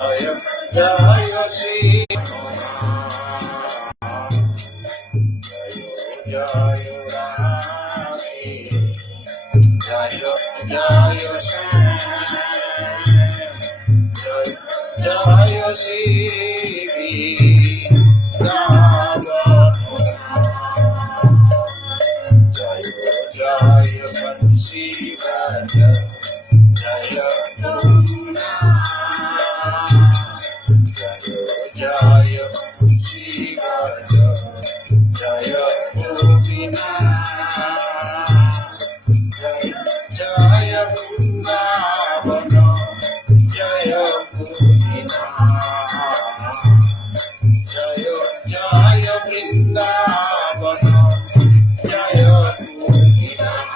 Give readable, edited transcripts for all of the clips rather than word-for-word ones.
জয় জয় শ্রী জয় রাধে জয় জয় শ্যাম জয় জয় শ্রী রাম জয় জয় বংশীধর জয় জয় বংশীধর জয় গোপীনাথ জয় বৃন্দাবন জয় গোপীনাথ জয় জয় বৃন্দাবন জয় গোপীনাথ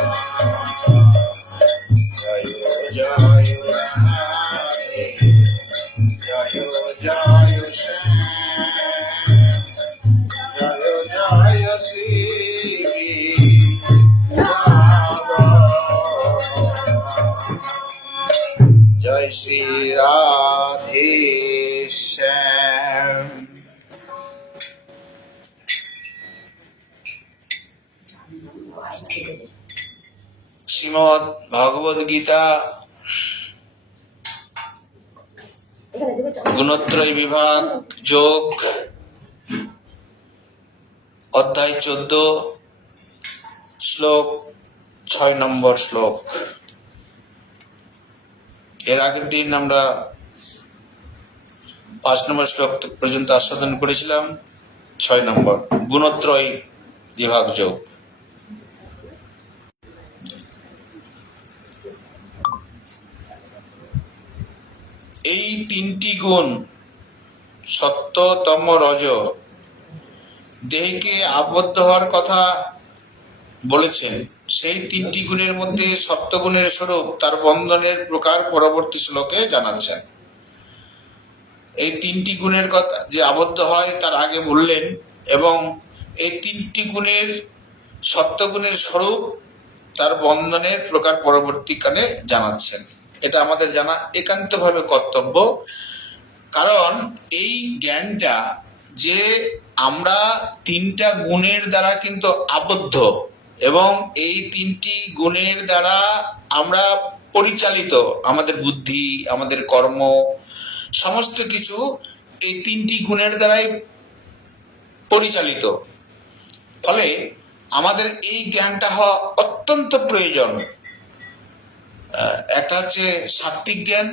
জয় জয় রাধে জয় জয় শ্যাম জয় জয় শ্রী জয় শ্রী রাধে শ্যাম। শ্রীমদ্ ভগবদ গীতা গুণত্রয় বিভাগ যোগ অধ্যায় 14 শ্লোক 6 নম্বর শ্লোক। এর আগের দিন আমরা 5 নম্বর শ্লোক পর্যন্ত আস্বাদন করেছিলাম। 6 নম্বর গুণত্রয় বিভাগ যোগ। এই 3টি গুণ সত্য তম রজ দেহকে আবদ্ধ হওয়ার কথা বলেছেন। সেই 3টি গুণের মধ্যে সত্যগুণের স্বরূপ তার বন্ধনের প্রকার পরবর্তী শ্লোকে জানাচ্ছেন। এই 3টি গুণের কথা যে আবদ্ধ হয় তার আগে বললেন, এবং এই 3টি গুণের সত্যগুণের স্বরূপ তার বন্ধনের প্রকার পরবর্তীকালে জানাচ্ছেন। এটা আমাদের জানা একান্তভাবে কর্তব্য। কারণ এই জ্ঞানটা যে আমরা 3টা গুণের দ্বারা কিন্তু আবদ্ধ, এবং এই 3টি গুণের দ্বারা আমরা পরিচালিত, আমাদের বুদ্ধি, আমাদের কর্ম, সমস্ত কিছু এই 3টি গুণের দ্বারাই পরিচালিত। ফলে আমাদের এই জ্ঞানটা হওয়া অত্যন্ত প্রয়োজন। একটা হচ্ছে সাত্ত্বিক জ্ঞান,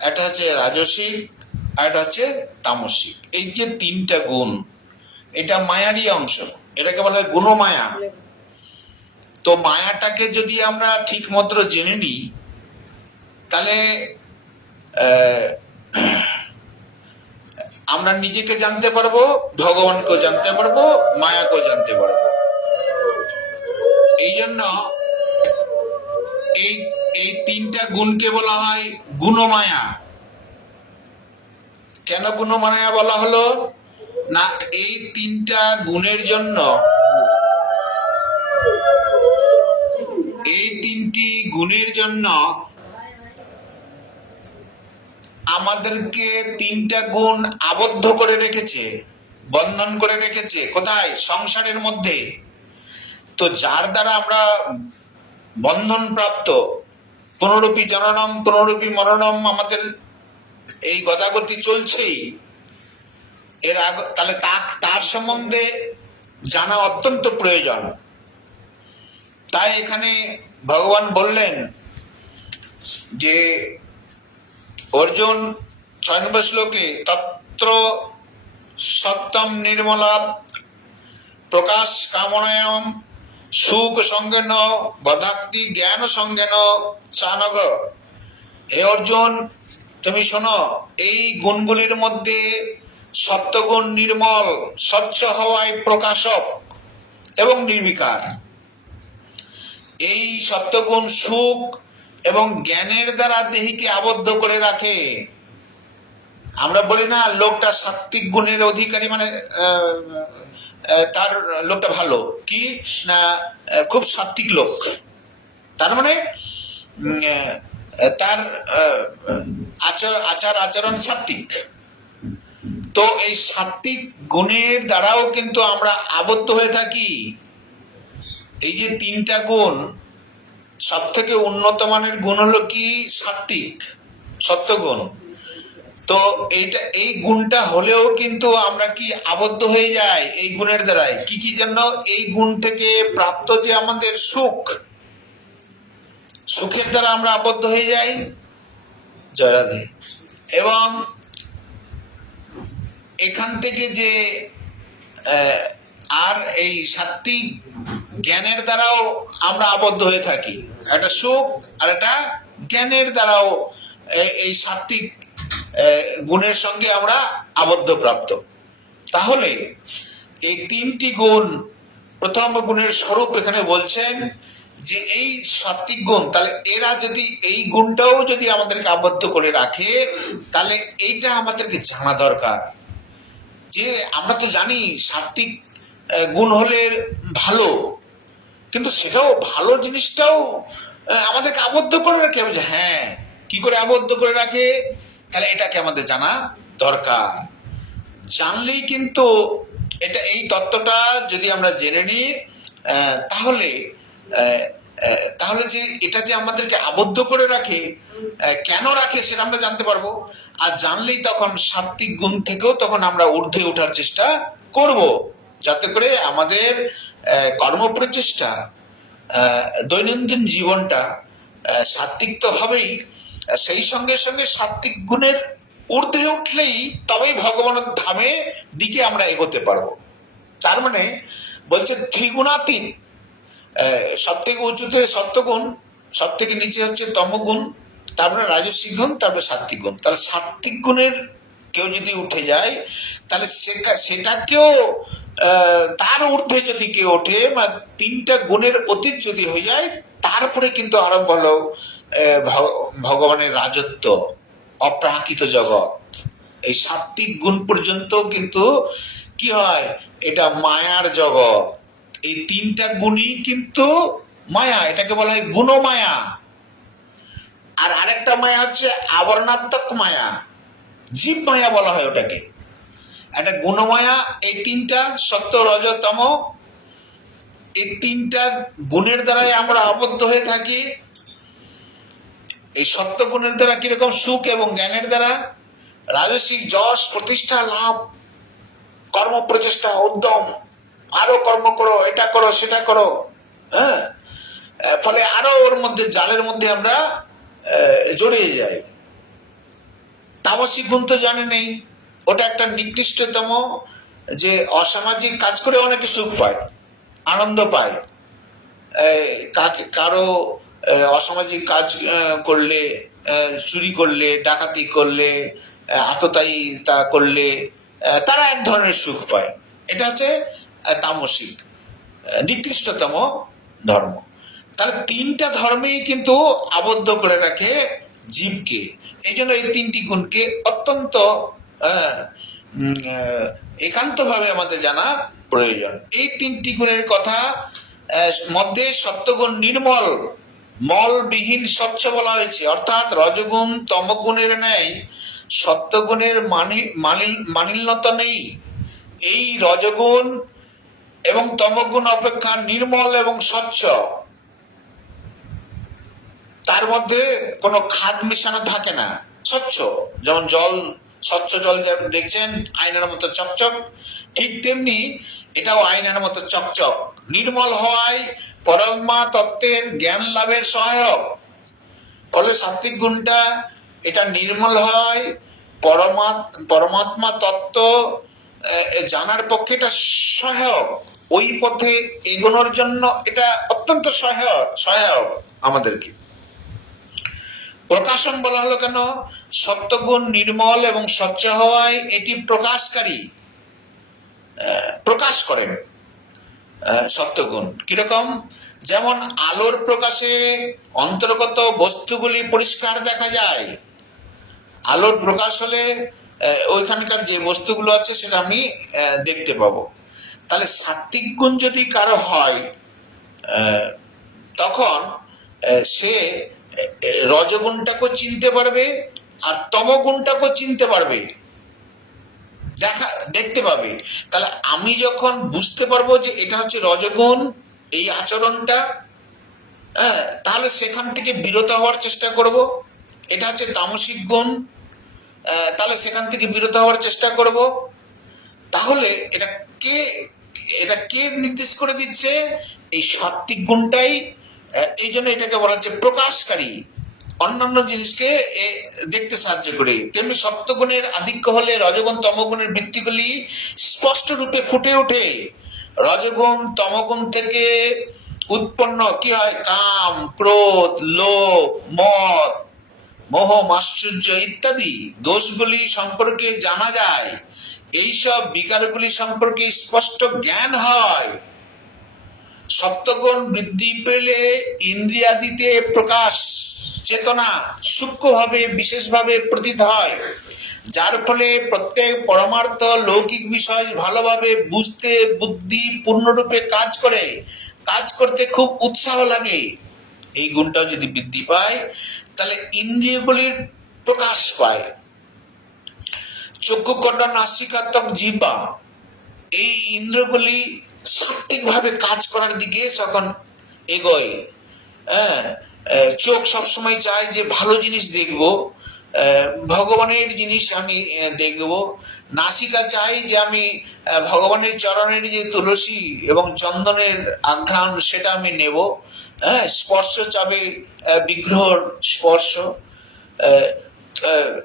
একটা হচ্ছে রাজসিক, আর একটা হচ্ছে তামসিক। এই যে 3টা গুণ, এটা মায়ারই অংশ, এটাকে বলা হয় গুণমায়া। তো মায়াটাকে যদি আমরা ঠিক মতো জেনে নিই, তাহলে আমরা নিজেকে জানতে পারবো, ভগবানকেও জানতে পারবো, মায়াকেও জানতে পারবো। এই জন্য এই 3টা গুণকে বলা হয় গুণমায়া। কেন গুণমায়া বলা হলো না, এই 3টা গুণের জন্য, এই 3টি গুণের জন্য আমাদেরকে 3টা গুণ আবদ্ধ করে রেখেছে, বন্ধন করে রেখেছে। কোথায়? সংসারের মধ্যে। তো যার দ্বারা আমরা বন্ধন প্রাপ্ত, পুনরূপী জননম পুনরূপী মরণম, আমাদের এই গতাগতি চলছেই। এর আগে তাহলে তার সম্বন্ধে জানা অত্যন্ত প্রয়োজন। তাই এখানে ভগবান বললেন যে অর্জুন 6 নম্বর শ্লোকে তত্র সত্যম নির্মলা প্রকাশ কামনায়ম সুখ সঙ্গেন বধাক্তি জ্ঞান সঙ্গেন চানগ। হে অর্জুন, তুমি শোনো, এই গুণগুলির মধ্যে সত্যগুণ নির্মল, স্বচ্ছ হওয়ায় প্রকাশক এবং নির্বিকার। এই সত্যগুণ সুখ এবং জ্ঞানের দ্বারা দেহকে আবদ্ধ করে রাখে। আমরা বলি না লোকটা সাত্ত্বিক গুণের অধিকারী, মানে তার লোকটা ভালো, কি না খুব সাত্ত্বিক লোক, তার মানে তার আচার আচরণ সাত্বিক। তো এই সাত্বিক গুণের দ্বারাও কিন্তু আমরা আবদ্ধ হয়ে থাকি। এই যে তিনটা গুণ, সব থেকে উন্নত মানের গুণ হলো কি সাত্বিক, সত্যগুণ। তো এই গুণটা হলেও কিন্তু আমরা কি আবদ্ধ হয়ে যাই এই গুণের দ্বারাই। কি জন্য? এই গুণ থেকে প্রাপ্ত যে আমাদের সুখের দ্বারা আমরা আবদ্ধ হয়ে যাই। জয় রাধে। এবং এখান থেকে যে আর এই সাত্বিক জ্ঞানের দ্বারাও আমরা আবদ্ধ হয়ে থাকি। একটা সুখ আর একটা জ্ঞানের দ্বারাও এই সাত্বিক গুণের সঙ্গে আমরা আবদ্ধ প্রাপ্ত। তাহলে এই তিনটি গুণ, প্রথম গুণের স্বরূপ এখানে বলছেন যে এই সাত্বিক গুণ, তাহলে এরা যদি এই গুণটাও যদি আমাদেরকে আবদ্ধ করে রাখে, তাহলে এইটা আমাদেরকে জানা দরকার। যে আমরা তো জানি সাত্বিক গুণ হলে ভালো, কিন্তু সেটাও ভালো জিনিসটাও আমাদেরকে আবদ্ধ করে রাখে। হ্যাঁ, কি করে আবদ্ধ করে রাখে? তাহলে এটাকে আমাদের জানা দরকার। জানলেই কিন্তু এটা, এই তত্ত্বটা যদি আমরা জেনে নিই, তাহলে তাহলে যে এটা যে আমাদেরকে আবদ্ধ করে রাখে, কেন রাখে সেটা আমরা জানতে পারবো। আর জানলেই তখন সাত্বিক গুণ থেকেও তখন আমরা ঊর্ধ্বে ওঠার চেষ্টা করব, যাতে করে আমাদের কর্মপ্রচেষ্টা, দৈনন্দিন জীবনটা সাত্বিক তো হবেই, সেই সঙ্গে সঙ্গে সাত্বিক গুণের ঊর্ধ্বে উঠলেই তবেই ভগবানের ধামে দিকে আমরা এগোতে পারবো। তার মানে বলছে ত্রিগুণাতীত, সব থেকে উঁচুতে সত্যগুণ, সব থেকে নিচে হচ্ছে তমগুণ, তারপরে রাজস্বিক গুণ, তারপরে সাত্বিক গুণ। তাহলে সাত্বিক গুণের কেউ যদি উঠে যায়, তাহলে সেটাকেও তার ঊর্ধ্বে যদি কেউ ওঠে, বা তিনটা গুণের অতীত যদি হয়ে যায়, তারপরে কিন্তু আরম্ভ হলো ভগবানের রাজত্ব, অপ্রাকৃত জগৎ। এই সাত্বিক গুণ পর্যন্ত কিন্তু কি হয়, এটা মায়ার জগৎ। এই তিনটা গুণই কিন্তু মায়া, এটাকে বলা হয় গুণমায়া। আর আরেকটা মায়া হচ্ছে আবরণাত্মক মায়া, জীব মায়া বলা হয় ওটাকে। একটা গুণমায়া, এই তিনটা সত্য রজ তম, এই তিনটা গুণের দ্বারাই আমরা আবদ্ধ হয়ে থাকি। এই সত্য গুণের দ্বারা কিরকম সুখ, এবং জ্ঞানের দ্বারা রাজসিক যশ, প্রতিষ্ঠা, লাভ, কর্ম প্রচেষ্টা, উদ্যম, আরো কর্ম করো, এটা করো, সেটা করো। হ্যাঁ, ফলে আরো ওর মধ্যে, জালের মধ্যে আমরা জড়িয়ে যাই। তামসিক গুণ তো জানে নেই, ওটা একটা নিকৃষ্টতম, যে অসামাজিক কাজ করে অনেকে সুখ পায়, আনন্দ পায়। কারো অসামাজিক কাজ করলে, চুরি করলে, ডাকাতি করলে, আততায়ীতা করলে তারা এক ধরনের সুখ পায়। এটা হচ্ছে তামসিক, নিকৃষ্টতম ধর্ম। তাহলে তিনটা ধর্মেই কিন্তু আবদ্ধ করে রাখে জীবকে। এই জন্য এই তিনটি গুণকে অত্যন্ত একান্তভাবে আমাদের জানা প্রয়োজন। এই তিনটি গুণের কথা মধ্যে সত্যগুণ নির্মল, মলবিহীন, স্বচ্ছ বলা হয়েছে। অর্থাৎ রজগুণ তমগুণের ন্যায় সত্যগুণের মালিন্যতা নেই। এই রজগুণ এবং তমগুণ অপেক্ষা নির্মল এবং স্বচ্ছ, তার মধ্যে কোনো খাদ মিশানো থাকে না, স্বচ্ছ। যেমন জল, স্বচ্ছ জল দেখছেন আয়নার মতো চকচক, ঠিক তেমনি এটাও আয়নার মতো চকচক। নির্মল হওয়ায় পরমা তত্ত্বের জ্ঞান লাভের সহায়ক। ফলে সাত্বিক গুণটা এটা নির্মল হয়, পরমাত্মা তত্ত্ব জানার পক্ষে এটা সহায়ক। ওই পথে এগোনোর জন্য এটা অত্যন্ত সহায়ক আমাদেরকে। প্রকাশন বলা হলো কেন? সত্যগুণ নির্মল এবং স্বচ্ছ হওয়ায় এটি প্রকাশকারী, প্রকাশ করেন সত্যগুণ। কিরকম? যেমন আলোর প্রকাশে অন্তর্গত বস্তুগুলি পরিষ্কার দেখা যায়। আলোর প্রকাশ হলে ওইখানকার যে বস্তুগুলো আছে সেটা আমি দেখতে পাবো। তাহলে সাত্বিক গুণ যদি কারো হয়, তখন সে রজগুণটাকে চিনতে পারবে আর তমগুণটাকে চিনতে পারবে, দেখতে পাবে। তাহলে আমি যখন বুঝতে পারবো যে এটা হচ্ছে রজগুণ এই আচরণটা, হ্যাঁ, তাহলে সেখান থেকে বিরত হওয়ার চেষ্টা করব। এটা হচ্ছে তামসিক গুণ, তাহলে সেখান থেকে বিরত হওয়ার চেষ্টা করব। তাহলে কে এটা কে নির্দেশ করে দিচ্ছে? এই সাত্বিক গুণটাই। এই জন্য এটাকে বলা হচ্ছে প্রকাশকারী, অন্যান্য জিনিসকে দেখতে সাহায্য করে। তেমনি সপ্তগুণের আধিক্য হলে রজগুণ তমগুণের বৃত্তিগুলি স্পষ্ট রূপে ফুটে ওঠে। রজগুণ তমগুণ থেকে উৎপন্ন কি হয়? কাম, ক্রোধ, লোভ, মদ, মোহ, মাশ্চর্য ইত্যাদি দোষগুলি সম্পর্কে জানা যায়। এইসব বিকারগুলি সম্পর্কে স্পষ্ট জ্ঞান হয়। সপ্তগুণ বৃদ্ধি পেলে ইন্দ্রিয়াদিতে প্রকাশ, চেতনা সূক্ষ্মভাবে বিশেষভাবে প্রতীত হয়, যার ফলে প্রত্যেক পরমার্থ লৌকিক বিষয় ভালোভাবে বুঝতে বুদ্ধি পূর্ণরূপে কাজ করতে খুব উৎসাহ লাগে। এই গুণটা যদি বৃদ্ধি পায় তাহলে ইন্দ্রিয়গুলির প্রকাশ পায়। চক্ষু, কর্ণ, নাসিকা, ত্বক, জিহ্বা এই ইন্দ্রগুলি সাত্ত্বিকভাবে কাজ করার দিকে যখন এগোয়, হ্যাঁ, চোখ সবসময় চায় যে ভালো জিনিস দেখব, ভগবানের জিনিস আমি দেখব। নাসিকা চাই যে আমি ভগবানের চরণের যে তুলসী এবং চন্দনের আঘ্রাণ সেটা আমি নেব। হ্যাঁ, স্পর্শ চাবে বিগ্রহর স্পর্শ।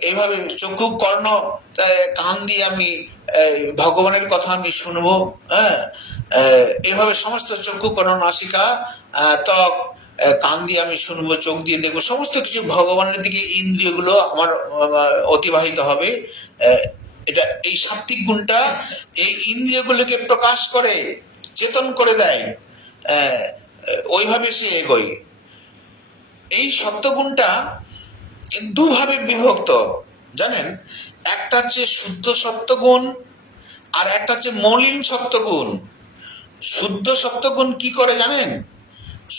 এইভাবে চক্ষু, কর্ণ, কান দিয়ে আমি ভগবানের কথা আমি শুনবো। হ্যাঁ, এইভাবে সমস্ত চক্ষু, কর্ণ, নাসিকা, ত্বক, কান দিয়ে আমি শুনবো, চোখ দিয়ে দেখবো, সমস্ত কিছু ভগবানের দিকে ইন্দ্রিয়গুলো আমার অতিবাহিত হবে। এটা এই সাত্বিক গুণটা এই ইন্দ্রিয়গুলোকে প্রকাশ করে, চেতন করে দেয়, ওইভাবে সে এগোয়। এই সত্ত্বগুণটা দুভাবে বিভক্ত, জানেন? একটা হচ্ছে শুদ্ধ সত্ত্বগুণ আর একটা হচ্ছে মলিন সত্ত্বগুণ। শুদ্ধ সত্ত্বগুণ কি করে জানেন?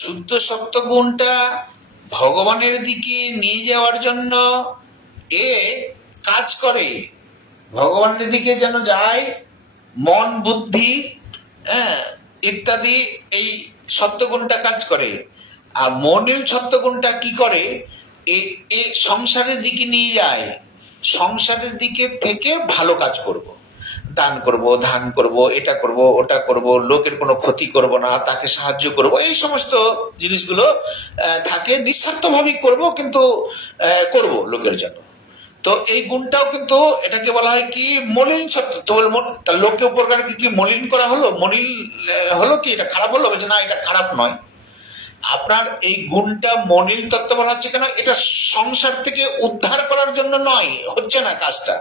শুদ্ধ সত্ত্বগুণটা ভগবানের দিকে নিয়ে যাওয়ার জন্য কাজ করে, ভগবানের দিকে যেন যায়, মন, বুদ্ধি, হ্যাঁ, ইত্যাদি এই সত্ত্বগুণটা কাজ করে। আর মলিন সত্ত্বগুণটা কি করে? এই সংসারের দিকে নিয়ে যায়, সংসারের দিকে থেকে ভালো কাজ করব, দান করব, ধান করব, এটা করব, ওটা করব, লোকের কোনো ক্ষতি করব না, তাকে সাহায্য করব, এই সমস্ত জিনিসগুলো থাকে। নিঃস্বার্থভাবেই করব, কিন্তু করব লোকের জন্য। তো এই গুণটাও কিন্তু এটাকে বলা হয় কি? মলিন সত্ত্ব। তো লোককে উপকার কি মলিন করা হলো? মলিন হলো কি? এটা খারাপ হলো? বলছে না, এটা খারাপ নয়। আপনার এই গুণটা মলিন তত্ত্ব বলা হচ্ছে কেন? এটা সংসার থেকে উদ্ধার করার জন্য নয়, হচ্ছে না কাজটা।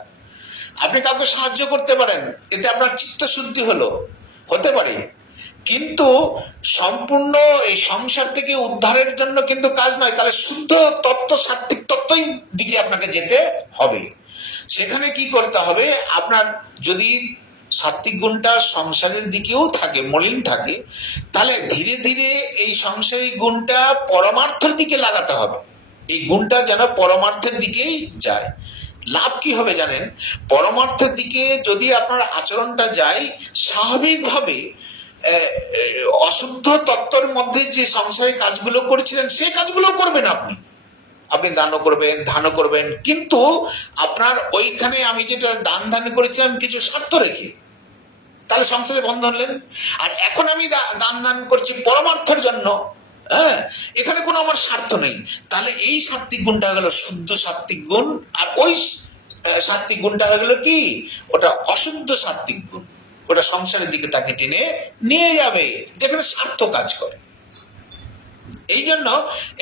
আপনি কাউকে সাহায্য করতে পারেন, এতে আপনার চিত্ত শুদ্ধি হতে পারে, কিন্তু সম্পূর্ণ এই সংসার থেকে উদ্ধারের জন্য কিন্তু কাজ নয়। তাহলে শুদ্ধ তত্ত্ব, সাত্ত্বিক তত্ত্বই দিকে আপনাকে যেতে হবে। সেখানে কি করতে হবে? আপনার যদি সাত্ত্বিক গুণটা সংসারের দিকেও থাকে, মলিন থাকে, তাহলে ধীরে ধীরে এই সংসারী গুণটা পরমার্থের দিকে লাগাতে হবে। এই গুণটা যেন পরমার্থের দিকেই যায়। লাভ কি হবে জানেন? পরমার্থের দিকে যদি আপনার আচরণটা যায়, স্বাভাবিকভাবে অশুদ্ধ তত্ত্বের মধ্যে যে সংসারিক কাজগুলো করেছিলেন সে কাজগুলো করবেন আপনি দানও করবেন, ধানও করবেন, কিন্তু আপনার ওইখানে আমি যেটা দান ধান করেছিলাম কিছু স্বার্থ রেখে, তাহলে সংসারে বন্ধ হলেন। আর এখন আমি দান দান করছি পরমার্থের জন্য, হ্যাঁ, এখানে কোনো আমার স্বার্থ নেই। তাহলে এই সাত্ত্বিক গুণটা হয়ে গেল শুদ্ধ সাত্ত্বিক গুণ, আর ওই সাত্ত্বিক গুণটা হয়ে গেল কি? ওটা অশুদ্ধ সাত্ত্বিক গুণ। ওটা সংসারের দিকে তাকে টেনে নিয়ে যাবে, যেখানে স্বার্থ কাজ করে। এই জন্য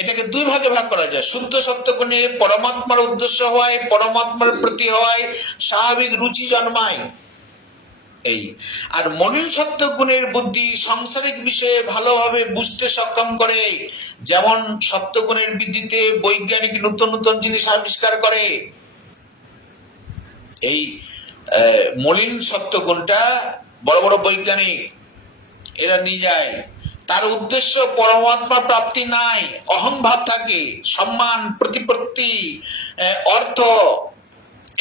এটাকে দুই ভাগে ভাগ করা যায়। শুদ্ধ সত্ত্বগুণে পরমাত্মার উদ্দেশ্য হয়, পরমাত্মার প্রতি হয়, স্বাভাবিক রুচি জন্মায়। এই আর মলিন সত্ত্বগুণের বুদ্ধি সাংসারিক বিষয়ে ভালোভাবে বুঝতে সক্ষম করে। যেমন সত্ত্বগুণের বৃদ্ধিতে বৈজ্ঞানিক নতুন নতুন জিনিস আবিষ্কার করে। এই মলিন সত্ত্বগুণটা বড় বড় বৈজ্ঞানিক এরা নিয়ে যায়, তার উদ্দেশ্য পরমাত্মা প্রাপ্তি নাই, অহংভাব থাকে, সম্মান, প্রতিপত্তি, অর্থ,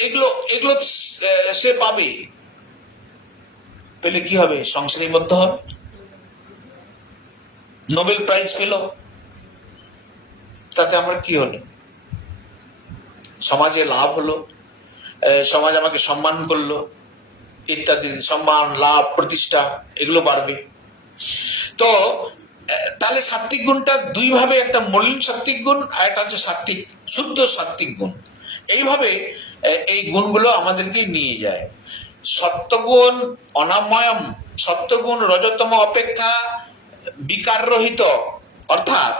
এগুলো এগুলো সে পাবে। পেলে কি হবে? সংসারী মধ্য হবে। নোবেল প্রাইজ পেল, তাতে আমার কি হলো? সমাজে লাভ হলো, সমাজ আমাকে সম্মান করলো ইত্যাদি, সম্মান, লাভ, প্রতিষ্ঠা এগুলো বাড়বে। তো তাহলে সাত্বিক গুণটা দুই ভাবে, একটা মলিন সাত্বিক গুণ আর একটা হচ্ছে সাত্বিক, শুদ্ধ সাত্বিক গুণ। এইভাবে এই গুণগুলো আমাদেরকে নিয়ে যায়। সত্যগুণ অনাময়ম, সত্যগুণ রজতম অপেক্ষা বিকার রহিত, অর্থাৎ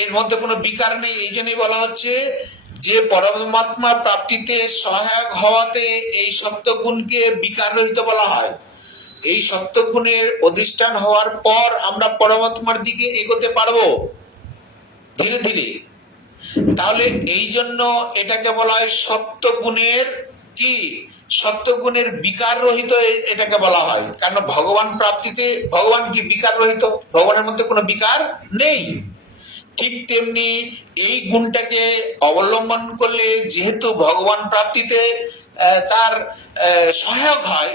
এর মধ্যে কোনো বিকার নেই। এই জন্যই বলা হচ্ছে যে পরমাত্মা প্রাপ্তিতে সহায়ক হওয়াতে এই সত্যগুণকে বিকার রহিত বলা হয়। এই সত্যগুণের অধিষ্ঠান হওয়ার পর আমরা পরমাত্মার দিকে এগোতে পারবো ধীরে ধীরে। তাহলে এই জন্য এটাকে বলা হয় সত্যগুণের কি, সত্যগুণের বিকার রহিত এটাকে বলা হয়। কারণ ভগবান প্রাপ্তিতে, ভগবান কি বিকার রহিত, ভগবানের মধ্যে কোনো বিকার নেই। ঠিক তেমনি এই গুণটাকে অবলম্বন করলে যেহেতু ভগবান প্রাপ্তিতে তার সহায়ক হয়,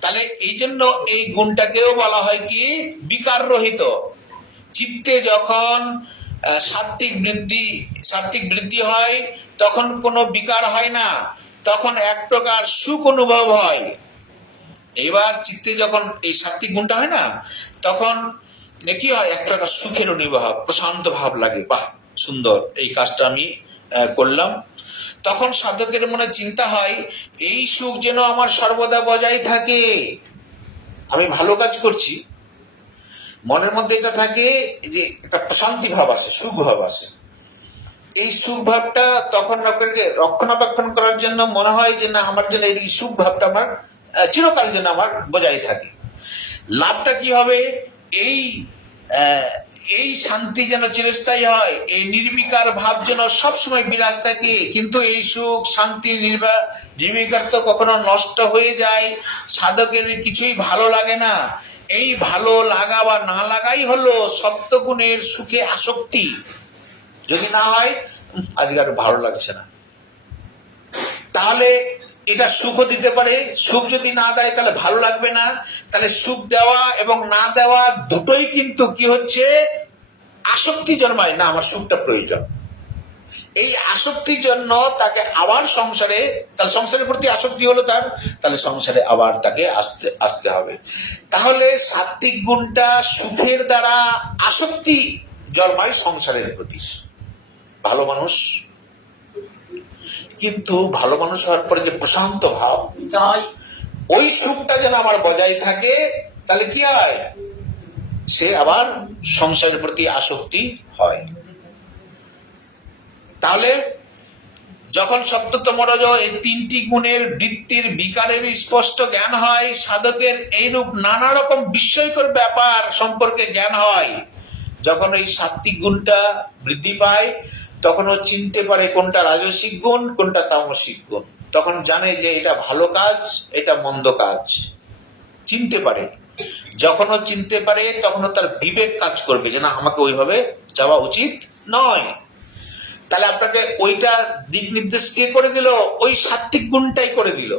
তাহলে এই জন্য এই গুণটাকেও বলা হয় কি বিকার রহিত। চিত্তে যখন সাত্বিক বৃদ্ধি হয় তখন কোনো বিকার হয় না, তখন এক প্রকার সুখ অনুভব হয়। এবার চিত্তে যখন এই সাত্বিক গুণটা হয় না, তখন কি হয়? এক প্রকার সুখের অনুভব, প্রশান্ত ভাব লাগে, বাহ সুন্দর, এই কাজটা আমি করলাম। তখন সাধকের মনে চিন্তা হয় এই সুখ যেন আমার সর্বদা বজায় থাকে, আমি ভালো কাজ করছি, মনের মধ্যে এটা থাকে যে একটা প্রশান্তি ভাব আসে, সুখ ভাব আসে। এই সুখ ভাবটা তখন রক্ষণাবেক্ষণ করার জন্য মনে হয় যে না, আমার জন্য এই সুখ ভাবটা আমার চিরকাল যেন আমার বজায় থাকে। লাভটা কি হবে? এই শান্তি যেন চিরস্থায়ী হয়, এই নির্বিকার ভাব যেন সবসময় বিরাজ থাকে। কিন্তু এই সুখ শান্তি নির্বিকার তো কখনো নষ্ট হয়ে যায়, সাধকের কিছুই ভালো লাগে না। এই ভালো লাগা বা না লাগাই হলো সত্যগুণের সুখে আসক্তি। যদি না হয় আজকে আর ভালো লাগছে না, তাহলে এটা সুখও দিতে পারে। সুখ যদি না দেয় তাহলে ভালো লাগবে না। তাহলে সুখ দেওয়া এবং না দেওয়া দুটোই কিন্তু কি হচ্ছে? আসক্তি জন্মায়। না, আমার সুখটা প্রয়োজন। এই আসক্তির জন্য তাকে আবার সংসারে, তাহলে সংসারের প্রতি আসক্তি হলো তার, তাহলে সংসারে আবার তাকে আসতে হবে। তাহলে সাত্বিক গুণটা সুখের দ্বারা আসক্তি জন্মায় সংসারের প্রতি। ভালো মানুষ, কিন্তু ভালো মানুষ হওয়ার পরে যে প্রশান্ত ভাব, ওই সুখটা যেন আমার বজায় থাকে, তাহলে কি হয়? সে আবার সংসারের প্রতি আসক্তি হয়। তাহলে যখন সত্যতম রজ এই তিনটি গুণের বৃত্তির বিকারের স্পষ্ট জ্ঞান হয়, সাধকের এইরূপ নানা রকম বিস্ময়কর ব্যাপার সম্পর্কে জ্ঞান হয়। যখন এই সাত্বিক গুণটা বৃদ্ধি পায় তখন ও চিনতে পারে কোনটা রাজসিক গুণ, কোনটা তামসিক গুণ। তখন জানে যে এটা ভালো কাজ, এটা মন্দ কাজ, চিনতে পারে। যখন ও চিনতে পারে তখন তার বিবেক কাজ করবে যে না, আমাকে ওইভাবে যাওয়া উচিত নয়। তাহলে আপনাকে ওইটা দিক নির্দেশ কে করে দিল? ওই সাত্বিক গুণটাই করে দিল,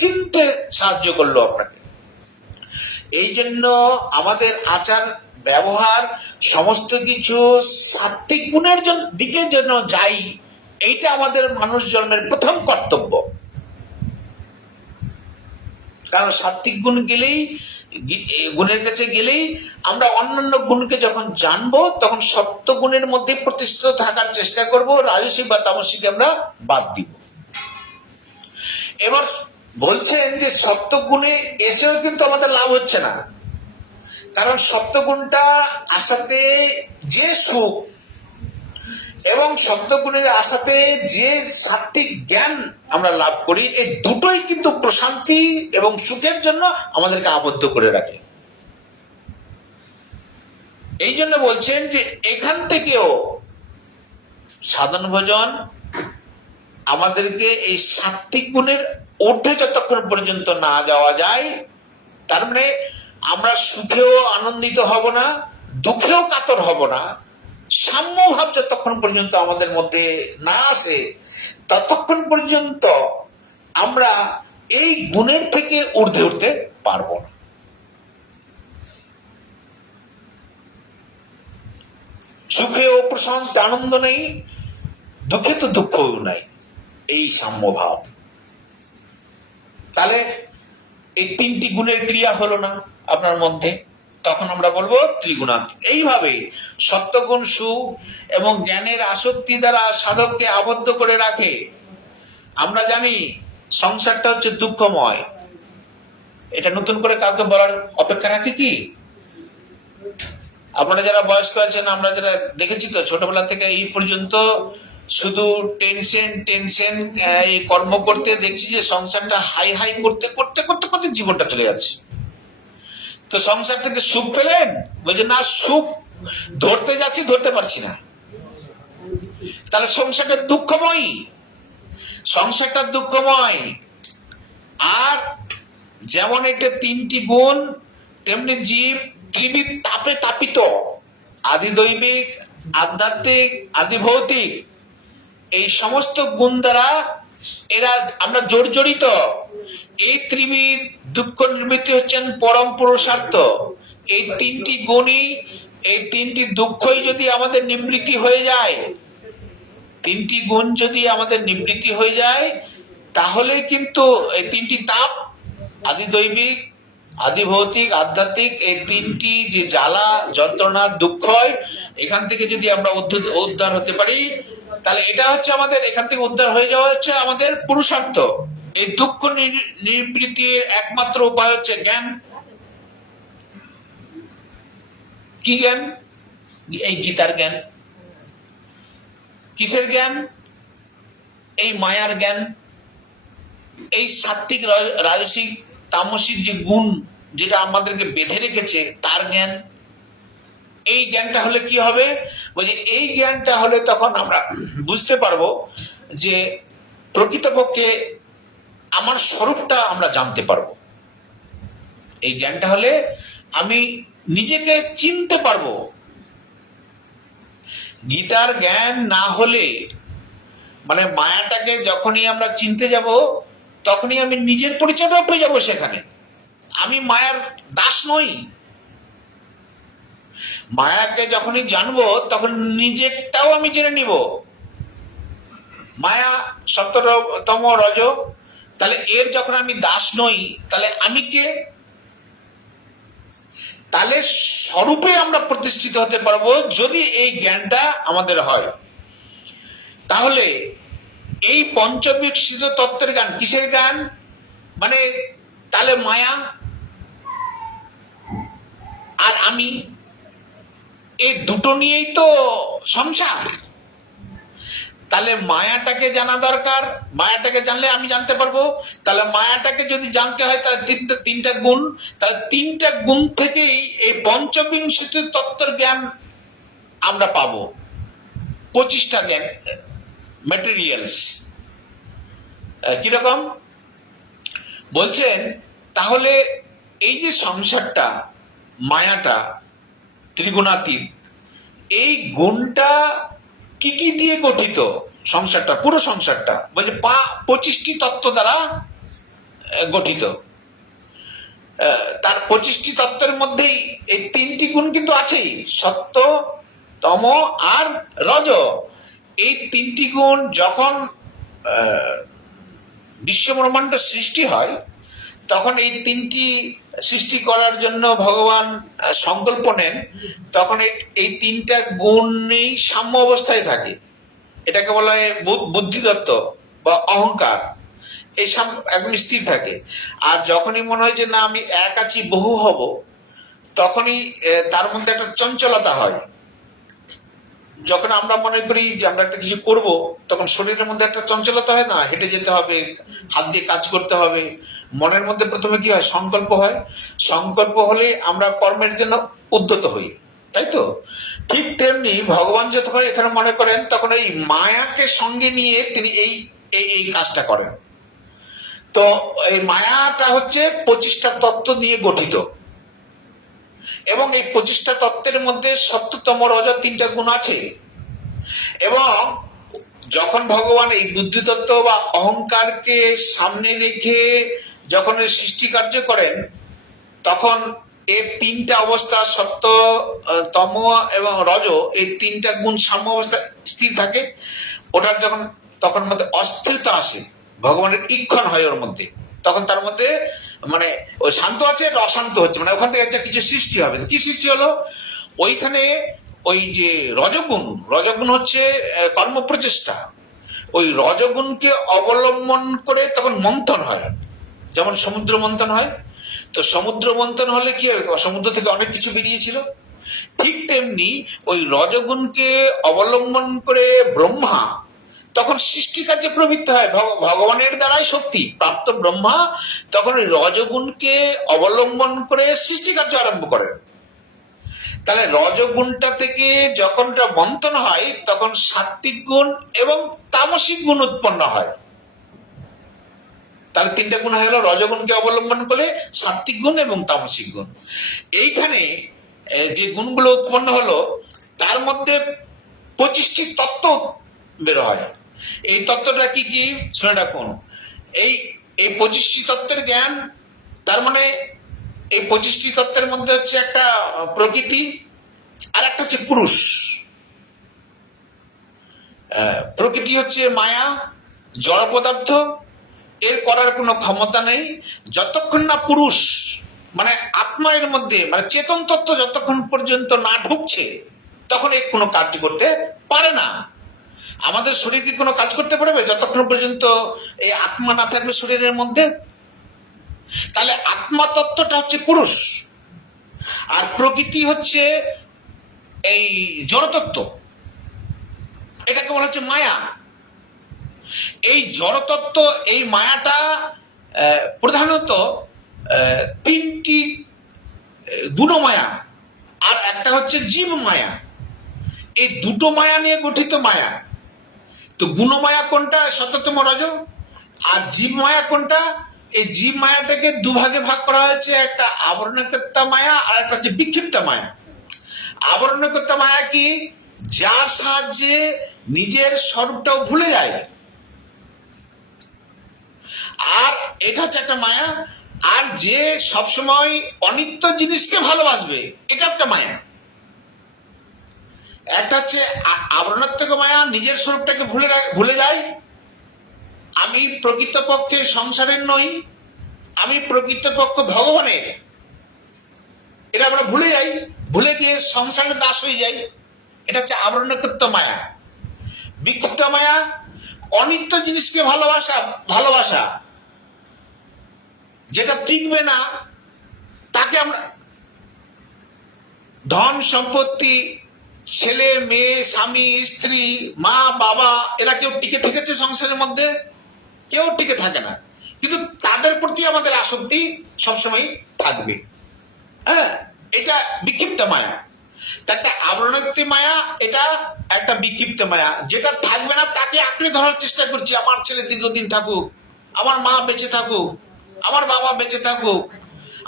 চিনতে সাহায্য করলো আপনাকে। এই জন্য আমাদের আচার ব্যবহার সমস্ত কিছু সাত্বিক গুণের দিকে যেন যাই, এইটা আমাদের মানুষ জন্মের প্রথম কর্তব্য। কারণ সাত্বিক গুণ গেলেই, গুণের কাছে গেলেই আমরা অন্যান্য গুণকে যখন জানবো তখন সত্য গুণের মধ্যে প্রতিষ্ঠিত থাকার চেষ্টা করব, রাজসিক বা তামসিক আমরা বাদ দিব। এবার বলছেন যে সত্য গুণে এসেও কিন্তু আমাদের লাভ হচ্ছে না। কারণ সত্য গুণটা আসাতে যে সুখ এবং সত্য গুণের আসাতে যে সাত্বিক জ্ঞান আমরা লাভ করি, এই দুটোই কিন্তু প্রশান্তি এবং সুখের জন্য আমাদেরকে আবদ্ধ করে রাখে। এই জন্য বলছেন যে এখান থেকেও সাধন ভজন আমাদেরকে এই সাত্বিক গুণের ঊর্ধ্বে যতক্ষণ পর্যন্ত না যাওয়া যায়, তার মানে আমরা সুখেও আনন্দিত হব না, দুঃখেও কাতর হব না। সাম্যভাব যতক্ষণ পর্যন্ত আমাদের মধ্যে না আসে ততক্ষণ পর্যন্ত আমরা এই গুণের থেকে ঊর্ধ্বে উঠতে পারবো না। সুখেও প্রশান্তি আনন্দ নেই, দুঃখে তো দুঃখও নাই, এই সাম্যভাব। তাহলে এই তিনটি গুণের ক্রিয়া হলো না আপনার মধ্যে, তখন আমরা বলবো ত্রিগুণাত্মিক। এইভাবে সত্যগুণ সুখ এবং জ্ঞানের আসক্তি দ্বারা সাধককে আবদ্ধ করে রাখে। আমরা জানি সংসারটা হচ্ছে দুঃখময়, এটা নতুন করে কাউকে বলার অপেক্ষা রাখে কি? আপনারা যারা বয়স্ক আছেন, আমরা যারা দেখেছি তো ছোটবেলা থেকে এই পর্যন্ত শুধু টেনশন টেনশন, এই কর্ম করতে দেখছি যে সংসারটা হাই হাই করতে করতে করতে করতে জীবনটা চলে যাচ্ছে। তো সংসার থেকে সুখ পেলেন, বলছে না সুখ ধরতে যাচ্ছি, ধরতে পারছি না। তাহলে সংসারটা দুঃখময়, সংসারটা দুঃখময়। আর যেমন এটা তিনটি গুণ, তেমনি জীব ত্রিবিধ তাপে তাপিত, আদি দৈবিক, আধ্যাত্মিক, আদি ভৌতিক। এই সমস্ত গুণ দ্বারা এরা আমরা জর্জরিত। এই ত্রিবিধ দুঃখ নিবৃত্তি হচ্ছেন পরম পুরুষার্থ। এই তিনটি গুণই, এই তিনটি দুঃখই যদি আমাদের নিবৃত্তি হয়ে যায়, তিনটি গুণ যদি আমাদের নিবৃত্তি হয়ে যায়, তাহলে কিন্তু এই তিনটি তাপ, আদি দৈবিক, আদি ভৌতিক, আধ্যাত্মিক, এই তিনটি যে জ্বালা যন্ত্রণা দুঃখ হয়, এখান থেকে যদি আমরা উদ্ধার হতে পারি, তাহলে এটা হচ্ছে আমাদের, এখান থেকে উদ্ধার হয়ে যাওয়া হচ্ছে আমাদের পুরুষার্থ। এই দুঃখ নিবৃত্তির একমাত্র উপায় হচ্ছে জ্ঞান। কি জ্ঞান? এই গীতার জ্ঞান। কিসের জ্ঞান? এই মায়ার জ্ঞান। এই সাত্বিক, রাজসিক, তামসিক যে গুণ যেটা আমাদেরকে বেঁধে রেখেছে তার জ্ঞান। এই জ্ঞানটা হলে কি হবে? বলছে এই জ্ঞানটা হলে তখন আমরা বুঝতে পারবো যে প্রকৃতপক্ষে আমার স্বরূপটা আমরা জানতে পারবো। এই জ্ঞানটা হলে আমি নিজেকে চিনতে পারবো। গীতার জ্ঞান না হলে, মানে মায়াটাকে যখনই আমরা চিনতে যাব, তখনই আমি নিজের পরিচয়টা পেয়ে যাবো। সেখানে আমি মায়ার দাস নই। মায়াকে যখনই জানবো তখন নিজেরটাও আমি জেনে নিব। মায়া সত্যতম রজ, তাহলে এর যখন আমি দাস নই, তাহলে আমি কে? তাহলে স্বরূপে আমরা প্রতিষ্ঠিত হতে পারবো যদি এই জ্ঞানটা আমাদের হয়। তাহলে এই পঞ্চবিকশিত তত্ত্বের জ্ঞান, কিসের জ্ঞান? মানে তাহলে মায়া আর আমি, এই দুটো নিয়েই তো সংসার। তাহলে মায়াটাকে জানা দরকার, মায়াটাকে জানলে আমি জানতে পারবো। তাহলে মায়াটাকে যদি জানতে হয় তাহলে তিনটা গুণ, তাহলে তিনটা গুণ থেকেই এই পঞ্চবিংশতি তত্ত্বের জ্ঞান আমরা পাবো। 25টা জ্ঞান, ম্যাটেরিয়ালস। কিরকম বলছেন? তাহলে এই যে সংসারটা, মায়াটা ত্রিগুণাতীত, এই গুণটা কি কি দিয়ে গঠিত? সংসারটা, পুরো সংসারটা বলছে 25টি তত্ত্ব দ্বারা গঠিত। তার 25টি তত্ত্বের মধ্যেই এই তিনটি গুণ কিন্তু আছেই, সত্য, তম আর রজ। এই তিনটি গুণ যখন বিশ্বব্রহ্মাণ্ড সৃষ্টি হয়, তখন এই তিনটি সৃষ্টি করার জন্য ভগবান সংকল্প নেন। তখন এই তিনটা গুণই সাম্য অবস্থায় থাকে। এটাকে বলা হয় বুদ্ধিদত্ত বা অহংকার। এই একদম স্থির থাকে। আর যখনই মনে হয় যে না আমি এক আছি, বহু হব, তখনই তার মধ্যে একটা চঞ্চলতা হয়। যখন আমরা মনে করি যে আমরা একটা কিছু করব, তখন শরীরের মধ্যে একটা চঞ্চলতা হয় না? হেঁটে যেতে হবে, হাত দিয়ে কাজ করতে হবে। মনের মধ্যে প্রথমে কি হয়? সংকল্প হয়। সংকল্প হলে আমরা কর্মের জন্য উদ্যত হই, তাই তো? ঠিক তেমনি ভগবান যখন এখানে মনে করেন, তখন এই মায়াকে সঙ্গে নিয়ে তিনি এই এই কাজটা করেন। তো এই মায়াটা হচ্ছে 25টা তত্ত্ব নিয়ে গঠিত। এবং এই 25টা তত্ত্বের মধ্যে সত্যতম রজ 3টা গুণ আছে। এবং যখন ভগবান এই বুদ্ধি তত্ত্ব বা অহংকারকে সামনে রেখে যখন সৃষ্টি কার্য করেন, তখন এর 3টা অবস্থা সত্য, তম এবং রজ, এই 3টা গুণ সাম্য অবস্থা স্থির থাকে। ওটার যখন তখন মধ্যে অস্থিরতা আসে, ভগবানের ঈক্ষণ হয় ওর মধ্যে, তখন তার মধ্যে মানে ওই শান্ত আছে, অশান্ত হচ্ছে, মানে ওখান থেকে একটা কিছু সৃষ্টি হবে। কি সৃষ্টি হলো? ওইখানে ওই যে রজগুণ হচ্ছে কর্ম প্রচেষ্টা। ওই রজগুণকে অবলম্বন করে তখন মন্থন হয়, যেমন সমুদ্র মন্থন হয়। তো সমুদ্র মন্থন হলে কি হবে? সমুদ্র থেকে অনেক কিছু বেরিয়েছিল। ঠিক তেমনি ওই রজগুণকে অবলম্বন করে ব্রহ্মা তখন সৃষ্টি কার্যে প্রবৃত্ত হয়। ভগবানের দ্বারাই শক্তি প্রাপ্ত ব্রহ্মা তখন ওই রজগুণকে অবলম্বন করে সৃষ্টি কার্য আরম্ভ করেন। তাহলে রজগুণটা থেকে যখন মন্থন হয়, তখন সাত্বিক গুণ এবং তামসিক গুণ উৎপন্ন হয়। তাহলে 3টা গুণ হয়ে গেল, রজগুণকে অবলম্বন করে সাত্বিক গুণ এবং তামসিক গুণ। এইখানে যে গুণগুলো উৎপন্ন হলো, তার মধ্যে 25টি তত্ত্ব বের হয়। এই তত্ত্বটা কি কি শুনে রাখুন। এই 25টি তত্ত্বের জ্ঞান, তার মানে এই 25টি তত্ত্বের মধ্যে হচ্ছে একটা প্রকৃতি, আর একটা হচ্ছে পুরুষ। প্রকৃতি হচ্ছে মায়া, জড় পদার্থ, এর করার কোনো ক্ষমতা নেই যতক্ষণ না পুরুষ মানে আত্মা এর মধ্যে, মানে চেতন তত্ত্ব যতক্ষণ পর্যন্ত না ঢুকছে, তখন এর কোনো কাজ করতে পারে না। আমাদের শরীর কি কোনো কাজ করতে পারবে যতক্ষণ পর্যন্ত এই আত্মা না থাকবে শরীরের মধ্যে? তাহলে আত্মা তত্ত্বটা হচ্ছে পুরুষ, আর প্রকৃতি হচ্ছে এই জড়তত্ত্ব, এটাকে বলা হচ্ছে মায়া। এই জড়তত্ত্ব, এই মায়াটা প্রধানত 3টি গুণমায়া, আর একটা হচ্ছে জীব মায়া। এই দুটো মায়া নিয়ে গঠিত মায়া। তো গুণমায়া কোনটা? সত্যতম রজ। আর জীব মায়া কোনটা? এই জীব মায়াটাকে দুভাগে ভাগ করা হয়েছে, একটা আবরণকর্তা মায়া আর একটা হচ্ছে বিক্ষিপ্তা মায়া। আবরণকর্তা মায়া কি? যার সাহায্যে নিজের স্বরূপটাও ভুলে যায়, আর এটা হচ্ছে একটা মায়া। আর যে সবসময় অনিত্য জিনিসকে ভালোবাসবে, এটা একটা মায়া। একটা হচ্ছে আবরণাত্মক মায়া, নিজের স্বরূপটাকে ভুলে যায়। আমি প্রকৃতপক্ষে সংসারের নই, আমি প্রকৃতপক্ষ ভগবানের, এটা আমরা ভুলে যাই, ভুলে গিয়ে সংসারের দাস হয়ে যাই। এটা হচ্ছে আবরণাত্মক মায়া। বিক্ষিপ্ত মায়া, অনিত্য জিনিসকে ভালোবাসা, যেটা টিকবে না তাকে আমরা, ধন সম্পত্তি, ছেলে মেয়ে, স্বামী স্ত্রী, মা বাবা, এরা কেউ টিকে থেকেছে সংসারের মধ্যে? কেউ টিকে থাকে না, কিন্তু তাদের প্রতি আমাদের আসক্তি সবসময় থাকবে। হ্যাঁ, এটা বিক্ষিপ্ত মায়া। একটা আবরণাত্মক মায়া, এটা একটা বিক্ষিপ্ত মায়া, যেটা থাকবে না তাকে আঁকড়ে ধরার চেষ্টা করছি। আমার ছেলে দীর্ঘদিন থাকুক, আমার মা বেঁচে থাকুক, আমার বাবা বেঁচে থাকুক,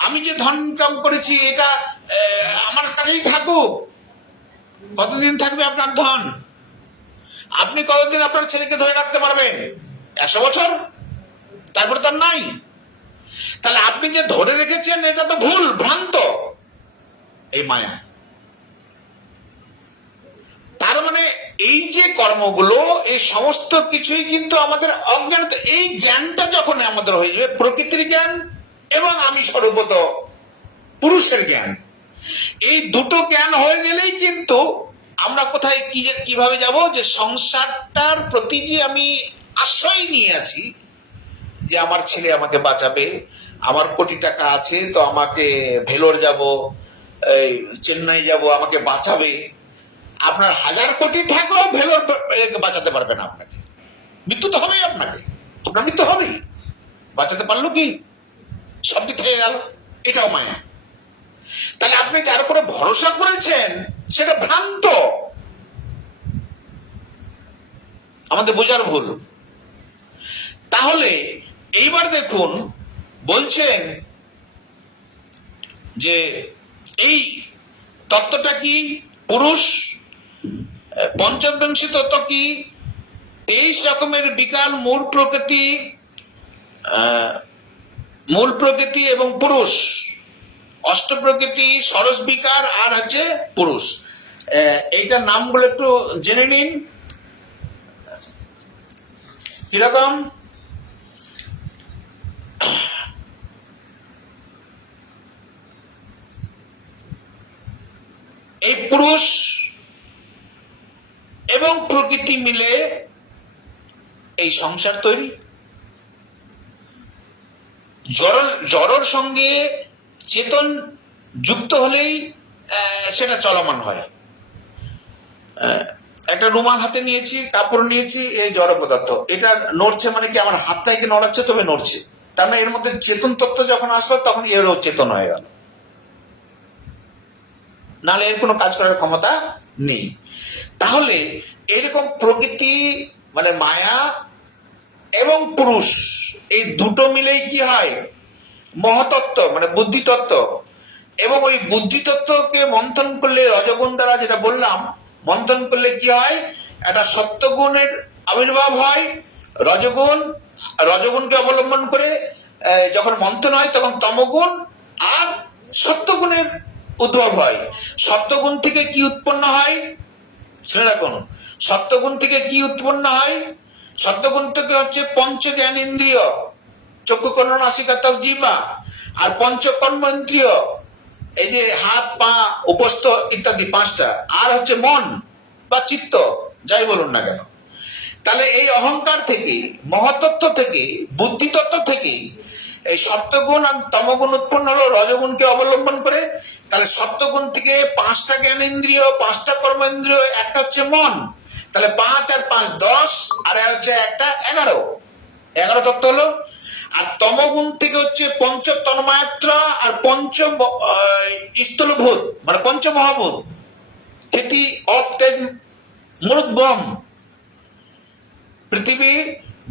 আমি যে ধন ইনকাম করেছি এটা আমার কাছেই থাকুক। কতদিন থাকবে আপনার ধন? আপনি কতদিন আপনার ছেলেকে ধরে রাখতে পারবেন? 100 বছর, তারপরে তার নাই। তাহলে আপনি যে ধরে রেখেছেন এটা তো ভুল, ভ্রান্ত, এই মায়া। তার মানে এই যে কর্মগুলো, এই সমস্ত কিছুই কিন্তু আমাদের অজ্ঞান। এই জ্ঞানটা যখন আমাদের হয়ে যাবে, প্রকৃতির জ্ঞান এবং আমি স্বরূপত পুরুষের জ্ঞান, এই দুটো জ্ঞান হয়ে গেলেই কিন্তু আমরা কোথায় কিভাবে যাব? যে সংসারটার প্রতি যে আমি আশ্রয় নিয়ে আছি, যে আমার ছেলে আমাকে বাঁচাবে, আমার কোটি টাকা আছে তো আমাকে ভেলোর যাব, চেন্নাই যাব, আমাকে বাঁচাবে। আপনার 1000 কোটি থাকলেও ভেলোর বাঁচাতে পারবে না আপনাকে, মৃত্যু তো হবেই, আপনার মৃত্যু হবেই। বাঁচাতে পারলো কি? সব দিক থেকে গেল, এটাও মায়া। তাহলে আপনি যার উপরে ভরসা করেছেন সেটা ভ্রান্ত, আমাদের বোঝার ভুল। তাহলে এইবার দেখুন, বলছেন যে এই তত্ত্বটা কি? পুরুষ। পঞ্চবিংশী তত্ত্ব কি? 23 রকমের বিকাল, মূল প্রকৃতি এবং পুরুষ। অষ্ট প্রকৃতি, ষোড়শ বিকার, আর হচ্ছে পুরুষ। এইটার নামগুলো একটু জেনে নিন কিরকম। এই পুরুষ এবং প্রকৃতি মিলে এই সংসার তৈরি। জড়র সঙ্গে চেতন যুক্ত হলেই সেটা চলমান হয়। একটা রুমাল হাতে নিয়েছি, কাপড় নিয়েছি, এই জড় পদার্থ, এটা নড়ছে মানে কি আমার হাতটাকে নড়াচ্ছে, তবে নড়ছে, তার মানে এর মধ্যে চেতন তত্ত্ব যখন আসলো তখন এরও চেতন হয়ে গেল, নাহলে এর কোনো কাজ করার ক্ষমতা নেই। তাহলে এরকম প্রকৃতি মানে মায়া এবং পুরুষ, এই দুটো মিলেই কি হয়? মহাতত্ত্ব মানে বুদ্ধিতত্ত্ব। এবং ওই বুদ্ধিতত্ত্বকে মন্থন করলে, রজগুণ দ্বারা যেটা বললাম, মন্থন করলে কি হয়? একটা সত্যগুণের আবির্ভাব হয়। রজগুণকে অবলম্বন করে যখন মন্থন হয় তখন তমগুণ আর সত্যগুণের উদ্ভব হয়। সত্যগুণ থেকে কি উৎপন্ন হয়? শুনে রাখুন, সত্যগুণ থেকে কি উৎপন্ন হয়? সত্যগুণ থেকে হচ্ছে পঞ্চ জ্ঞানেন্দ্রিয়, চক্ষু, কর্ণ, নাসিকা, ত্বক, জিহ্বা, আর পঞ্চকর্ম ইন্দ্রিয়, এই যে হাত, পা, উপস্থ ইত্যাদি পাঁচটা, আর হচ্ছে মন বা চিত্ত, যাই বলুন না কেন। তাহলে এই অহংকার থেকে, মহাতত্ত্ব থেকে, বুদ্ধিতত্ত্ব থেকে এই সপ্তগুণ আর তমগুণ উৎপন্ন হলো রজগুণকে অবলম্বন করে। তাহলে সপ্তগুণ থেকে 5টা জ্ঞানেন্দ্রিয়, 5টা কর্মেন্দ্রিয়, একটা হচ্ছে মন। তাহলে 5 আর 5 10, আর হচ্ছে একটা 11 তত্ত্ব হলো। আর তমগুণ থেকে হচ্ছে পঞ্চ তন্মাত্রা আর পঞ্চ স্থূলভূত মানে পঞ্চমহাভূত, এটি অপ, তেজ, মরুত, বম, পৃথিবী,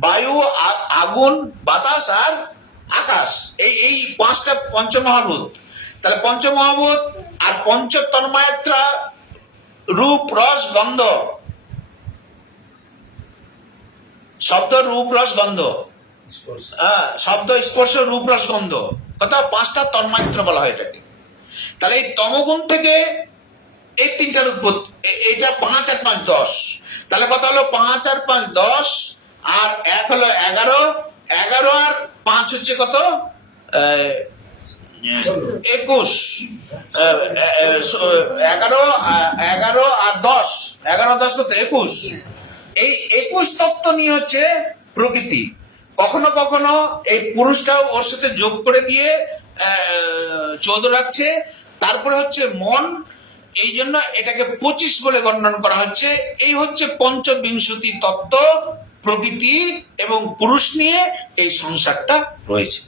বায়ু, আগুন, বাতাস আর আকাশ, এই 5টা পঞ্চমহাভূত। তাহলে পঞ্চমহাভূত আর পঞ্চ তন্মাত্রা, রূপ, রস, গন্ধ, শব্দ, রূপ, রস, গন্ধ, শব্দ, স্পর্শ, রূপ, রস, গন্ধ, অর্থাৎ 5টা তন্মাত্রা বলা হয় এটাকে। তাহলে এই তমগুণ থেকে এই 3টার উৎপত্তি, এটা 5 আর 5 10। তাহলে কত হলো? 5 আর 5 10, আর 1 হলো 11, 11 আর 5 হচ্ছে কত? 21। 11 আর 10, 11 10 কত? 21। এই 21 তত্ত্ব নিয়ে হচ্ছে প্রকৃতি। কখনো কখনো এই পুরুষটাও ওর সাথে যোগ করে দিয়ে 14 রাখছে। তারপরে হচ্ছে মন, এই জন্য এটাকে 25 বলে গণনা করা হচ্ছে। এই হচ্ছে পঞ্চবিংশতি তত্ত্ব, প্রকৃতি এবং পুরুষ নিয়ে এই সংসারটা রয়েছে।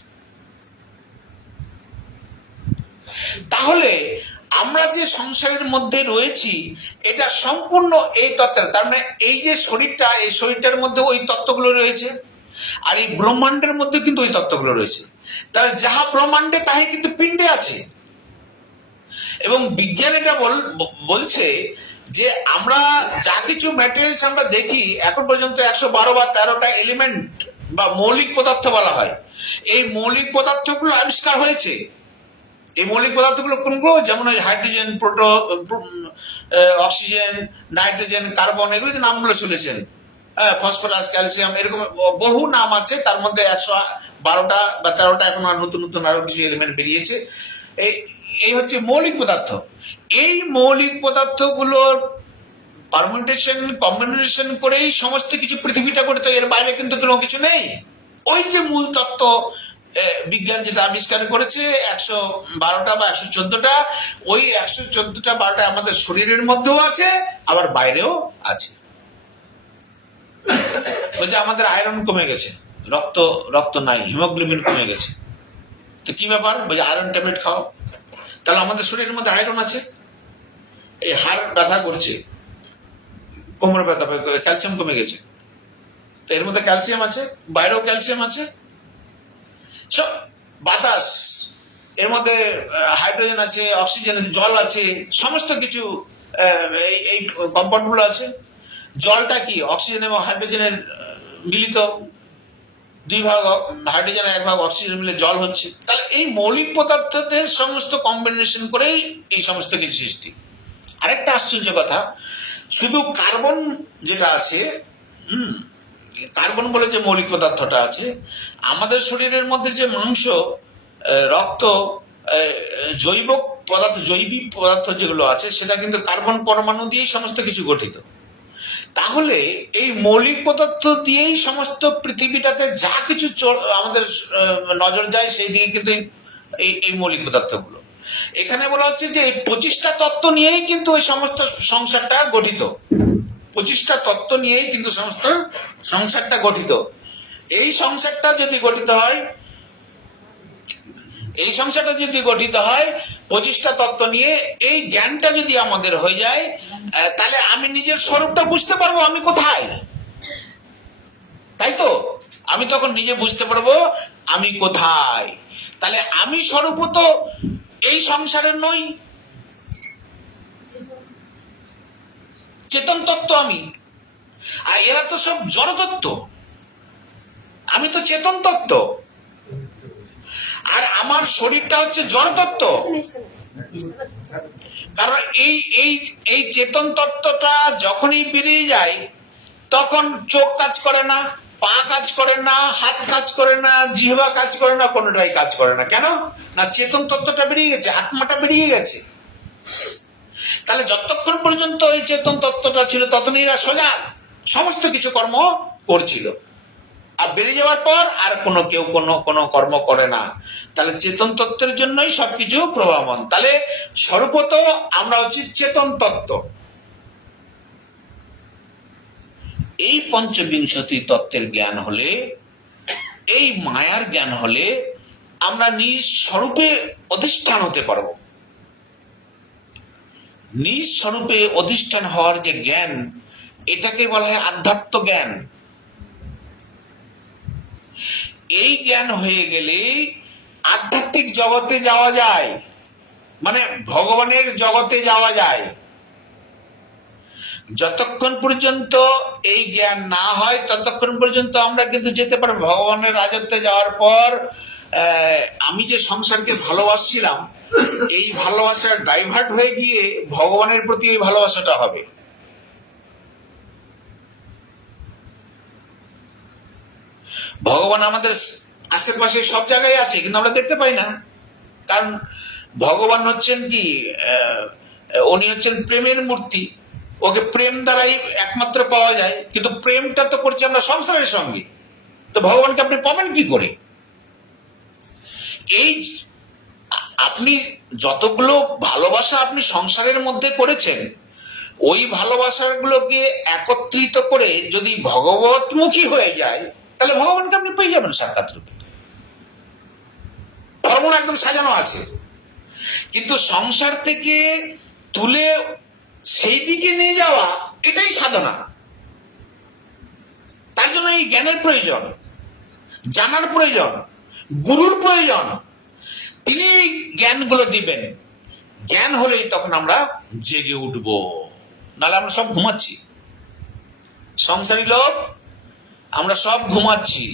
তাহলে আমরা যে সংসারের মধ্যে রয়েছি এটা সম্পূর্ণ এই তত্ত্বের, তার মানে এই যে শরীরটা, এই শরীরটার মধ্যে ওই তত্ত্বগুলো রয়েছে, আর এই ব্রহ্মাণ্ডের মধ্যে কিন্তু ওই তত্ত্বগুলো রয়েছে। তাহলে যাহা ব্রহ্মাণ্ডে তাই কিন্তু পিণ্ডে আছে। এবং বিজ্ঞান এটা বলছে যে আমরা যা কিছু ম্যাটেরিয়ালস আমরা দেখি এখন পর্যন্ত 112 বা 13টা এলিমেন্ট বা মৌলিক পদার্থ বলা হয়, এই মৌলিক পদার্থগুলো আবিষ্কার হয়েছে। এই মৌলিক পদার্থগুলো কোনগুলো? যেমন হাইড্রোজেন, অক্সিজেন, নাইট্রোজেন, কার্বন, এগুলো যে নামগুলো শুনেছেন, ফসফরাস, ক্যালসিয়াম, এরকম বহু নাম আছে। তার মধ্যে 112টা বা 13টা এখন নতুন নতুন আরো কিছু এলিমেন্ট বেরিয়েছে। এই হচ্ছে মৌলিক পদার্থ। এই মৌলিক পদার্থগুলোর পারমুটেশন, কম্বিনেশন করেই সমস্ত কিছু পৃথিবীটা গঠিত, এর বাইরে কিন্তু কোনো কিছু নেই। ওই যে মূল তত্ত্ব বিজ্ঞান যেটা আবিষ্কার করেছে 112টা বা 114টা, ওই 114টা 12টা আমাদের শরীরের মধ্যেও আছে, আবার বাইরেও আছে। ওই যে আমাদের আয়রন কমে গেছে, রক্ত নাই, হিমোগ্লোবিন কমে গেছে, তো কি ব্যাপার? ওই আয়রন ট্যাবলেট খাও। তাহলে আমাদের শরীরের মধ্যে আয়রন আছে। এই হাড় ব্যথা করছে, কোমর ব্যথা, ক্যালসিয়াম কমে গেছে, তো এর মধ্যে ক্যালসিয়াম আছে, বাইরেও ক্যালসিয়াম আছে। বাতাস, এর মধ্যে হাইড্রোজেন আছে, অক্সিজেন আছে, জল আছে, সমস্ত কিছু এই কম্পাউন্ড গুলো আছে। জলটা কি অক্সিজেন এবং হাইড্রোজেনের মিলিত, 2 ভাগ হাইড্রোজেন 1 ভাগ অক্সিজেন মিলে জল হচ্ছে। তাহলে এই মৌলিক পদার্থদের সমস্ত কম্বিনেশন করেই এই সমস্ত কিছু সৃষ্টি। আরেকটা আশ্চর্য কথা, শুধু কার্বন যেটা আছে, কার্বন বলে যে মৌলিক পদার্থটা আছে, আমাদের শরীরের মধ্যে যে মাংস, রক্ত, জৈব পদার্থ, জৈবিক পদার্থ যেগুলো আছে, সেটা কিন্তু কার্বন পরমাণু দিয়েই সমস্ত কিছু গঠিত। তাহলে এই মৌলিক পদার্থ দিয়েই সমস্ত পৃথিবীটাতে যা কিছু আমাদের নজর যায় সেই দিকে কিন্তু এই মৌলিক পদার্থগুলো। এখানে বলা হচ্ছে যে এই 25টা তত্ত্ব নিয়েই কিন্তু এই সমস্ত সংসারটা গঠিত। 25টা তত্ত্ব নিয়েই কিন্তু সমস্ত সংসারটা গঠিত। এই সংসারটা যদি গঠিত হয়, এই সংসারটা যদি গঠিত হয় 25টা তত্ত্ব নিয়ে, এই জ্ঞানটা যদি আমাদের হয়ে যায়, তাহলে আমি নিজের স্বরূপটা বুঝতে পারবো আমি কোথায়। তাই তো, আমি তখন নিজে বুঝতে পারবো আমি কোথায়। তাহলে আমি স্বরূপ তো এই সংসারের নই, চেতন তত্ত্ব আমি, আর এরা তো সব জড় তত্ত্ব, আমি তো চেতন তত্ত্ব, আর আমার শরীরটা হচ্ছে জড় তত্ত্ব। কারণ এই এই এই চেতন তত্ত্বটা যখনই বেরিয়ে যায়, তখন চোখ কাজ করে না, পা কাজ করে না, হাত কাজ করে না, জিহ্বা কাজ করে না, কোনোটাই কাজ করে না। কেন না? চেতন তত্ত্বটা বেরিয়ে গেছে, আত্মাটা বেরিয়ে গেছে। তাহলে যতক্ষণ পর্যন্ত এই চেতন তত্ত্বটা ছিল ততক্ষণ এরা সজাগ, সমস্ত কিছু কর্ম করছিল। আর বেরিয়ে যাওয়ার পর আর কেউ কোনো কর্ম করে না। তাহলে চেতন তত্ত্বের জন্যই সবকিছু প্রভাবমান। তাহলে স্বরূপত আমরা হচ্ছি চেতন তত্ত্ব। এই পঞ্চবিংশতি তত্ত্বের জ্ঞান হলে, এই মায়ার জ্ঞান হলে আমরা নিজ স্বরূপে অধিষ্ঠান হতে পারব। নিজ স্বরূপে অধিষ্ঠান হওয়ার যে জ্ঞান, এটাকে বলা হয় আধ্যাত্ম জ্ঞান। এই জ্ঞান হয়ে গেলে আধ্যাত্মিক জগতে যাওয়া যায়, মানে ভগবানের জগতে যাওয়া যায়। যতক্ষণ পর্যন্ত এই জ্ঞান না হয় ততক্ষণ পর্যন্ত আমরা কিন্তু যেতে পারবো ভগবানের রাজত্বে। যাওয়ার পর আমি যে সংসারকে ভালোবাসছিলাম, এই ভালোবাসার ডাইভার্ট হয়ে গিয়ে ভগবানের প্রতি এই ভালোবাসাটা হবে। ভগবান আমাদের আশেপাশে সব জায়গায় আছে, কিন্তু আমরা দেখতে পাই না। কারণ ভগবান হচ্ছেন কি, উনি হচ্ছেন প্রেমের মূর্তি, ওকে প্রেম দ্বারাই একমাত্র পাওয়া যায়। কিন্তু প্রেমটা তো করছি আমরা সংসারের সঙ্গে, তো ভগবানকে আপনি পাবেন কি করে? এই আপনি যতগুলো ভালোবাসা আপনি সংসারের মধ্যে করেছেন, ওই ভালোবাসাগুলোকে একত্রিত করে যদি ভগবতমুখী হয়ে যায়, তাহলে ভগবানকে আপনি পেয়ে যাবেন সাক্ষাৎ রূপে। ফর্মুলা একদম সাজানো আছে। কিন্তু সংসার থেকে তুলে সেই দিকে নিয়ে যাওয়া, এটাই সাধনা। তার জন্য এই জ্ঞানের প্রয়োজন, জানার প্রয়োজন, গুরুর প্রয়োজন। তিনি জ্ঞানগুলো দিবেন। জ্ঞান হলেই তখন আমরা জেগে উঠব, নাহলে আমরা সব ঘুমাচ্ছি। সংসারী লোক আমরা সব ঘুমাচ্ছি,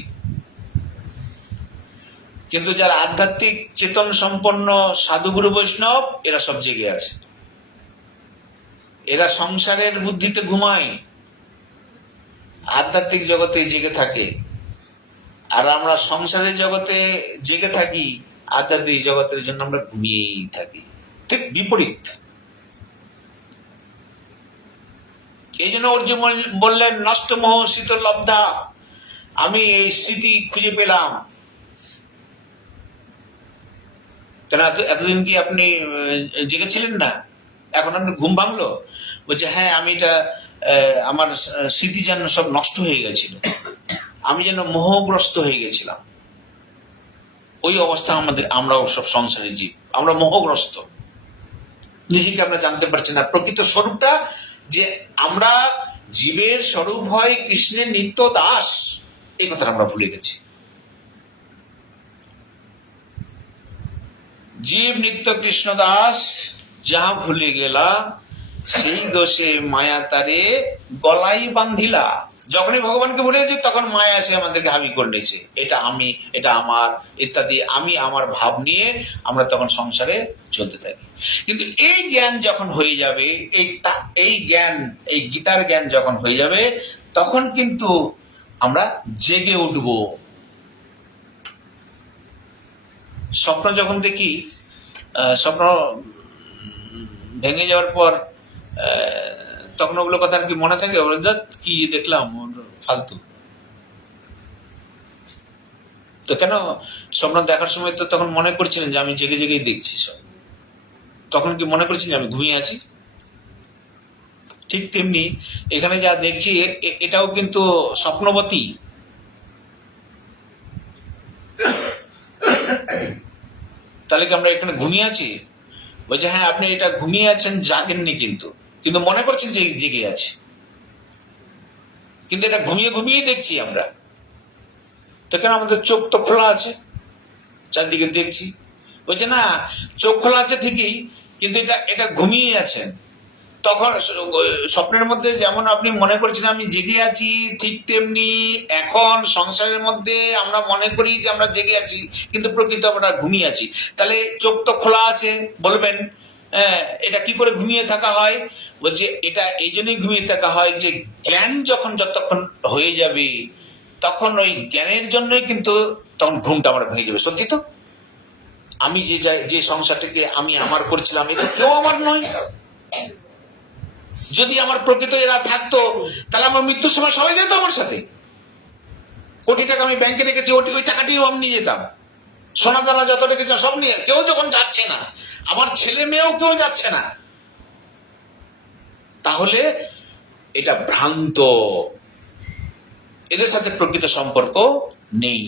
কিন্তু যারা আধ্যাত্মিক চেতন সম্পন্ন সাধুগুরু বৈষ্ণব, এরা সব জেগে আছে। এরা সংসারের বুদ্ধিতে ঘুমায়, আধ্যাত্মিক জগতে জেগে থাকে। আর আমরা সংসারের জগতে জেগে থাকি, আধ্যাত্মিক জগতের জন্য আমরা ঘুমিয়েই থাকি। ঠিক বিপরীত। এই জন্য অর্জুন বললেন, নষ্ট মোহ শীতল লব্ধা, আমি এই স্মৃতি খুঁজে পেলাম। কেন এতদিন কি আপনি জেগেছিলেন না, এখন আপনি ঘুম ভাঙলো? বলছে হ্যাঁ, আমি এটা আমার স্মৃতি যেন সব নষ্ট হয়ে গেছিল, আমি যেন মোহগ্রস্ত হয়ে গেছিলাম। ওই অবস্থা আমরাও সব সংসারী জীব, আমরা মোহগ্রস্ত। নিজেকে আমরা জানতে পারছি না প্রকৃত স্বরূপটা, যে আমরা জীবের স্বরূপ হয় কৃষ্ণের নিত্য দাস, এই কথাটা আমরা ভুলে গেছি। জীব নিত্য কৃষ্ণ দাস যাহা ভুলে গেলা, সেই দোষে মায়া তারে গলাই বান্ধিলা। যখনই ভগবানকে ভুলে গেছি তখন মায়া এসে আমাদেরকে হাবি করে নিয়েছে, এটা আমি, এটা আমার ইত্যাদি, আমি আমার ভাব নিয়ে আমরা তখন সংসারে চলতে থাকি। কিন্তু এই জ্ঞান যখন হয়ে যাবে, এই জ্ঞান, এই গীতার জ্ঞান যখন হয়ে যাবে, তখন কিন্তু আমরা জেগে উঠব। স্বপ্ন যখন দেখি, স্বপ্ন ভেঙে যাওয়ার পর তখন ওগুলো কথা আর কি মনে থাকে, কি দেখলাম ফালতু। তো কেন স্বপ্ন দেখার সময় তো তখন মনে করছিলেন যে আমি জেগে জেগেই দেখছি সব, তখন কি মনে করছিলেন আমি ঘুমিয়ে আছি? ঠিক তেমনি এখানে যা দেখছি এটাও কিন্তু স্বপ্নবতী। তাহলে কি আমরা এখানে ঘুমিয়ে আছি? বলছে হ্যাঁ আপনি এটা ঘুমিয়ে আছেন, জাগেননি, কিন্তু কিন্তু মনে করছেন যে জেগে আছে, কিন্তু এটা ঘুমিয়ে ঘুমিয়েই দেখছি আমরা। তো কেন আমাদের চোখ তো খোলা আছে, চারদিকে দেখছি। বলছে না, চোখ খোলা আছে ঠিকই, কিন্তু এটা এটা ঘুমিয়ে আছেন। তখন স্বপ্নের মধ্যে যেমন আপনি মনে করছেন আমি জেগে আছি, ঠিক তেমনি এখন সংসারের মধ্যে আমরা মনে করি যে আমরা জেগে আছি, কিন্তু প্রকৃত আমরা ঘুমিয়ে আছি। তাহলে চোখ তো খোলা আছে বলবেন, এটা কি করে ঘুমিয়ে থাকা হয়? বলছে এটা এই জন্যই ঘুমিয়ে থাকা হয় যে জ্ঞান যতক্ষণ হয়ে যাবে, তখন ওই জ্ঞানের জন্যই কিন্তু তখন ঘুমটা আমার ভেঙে যাবে। সত্যি তো, আমি যে সংসারটাকে আমি আমার করছিলাম, এটা কেউ আমার নয়। যদি আমার প্রকৃত এরা থাকতো, তাহলে আমার মৃত্যুর সময় সবাই যেত আমার সাথে। কোটি টাকা আমি ব্যাংকে রেখেছি, ওই টাকাটিও আমি নিয়ে যেতাম। সোনা দানা যত রেখেছে সব নিয়ে, কেউ যখন যাচ্ছে না, আমার ছেলে মেয়েও কেউ যাচ্ছে না, তাহলে এটা ভ্রান্ত, এদের সাথে প্রকৃত সম্পর্ক নেই।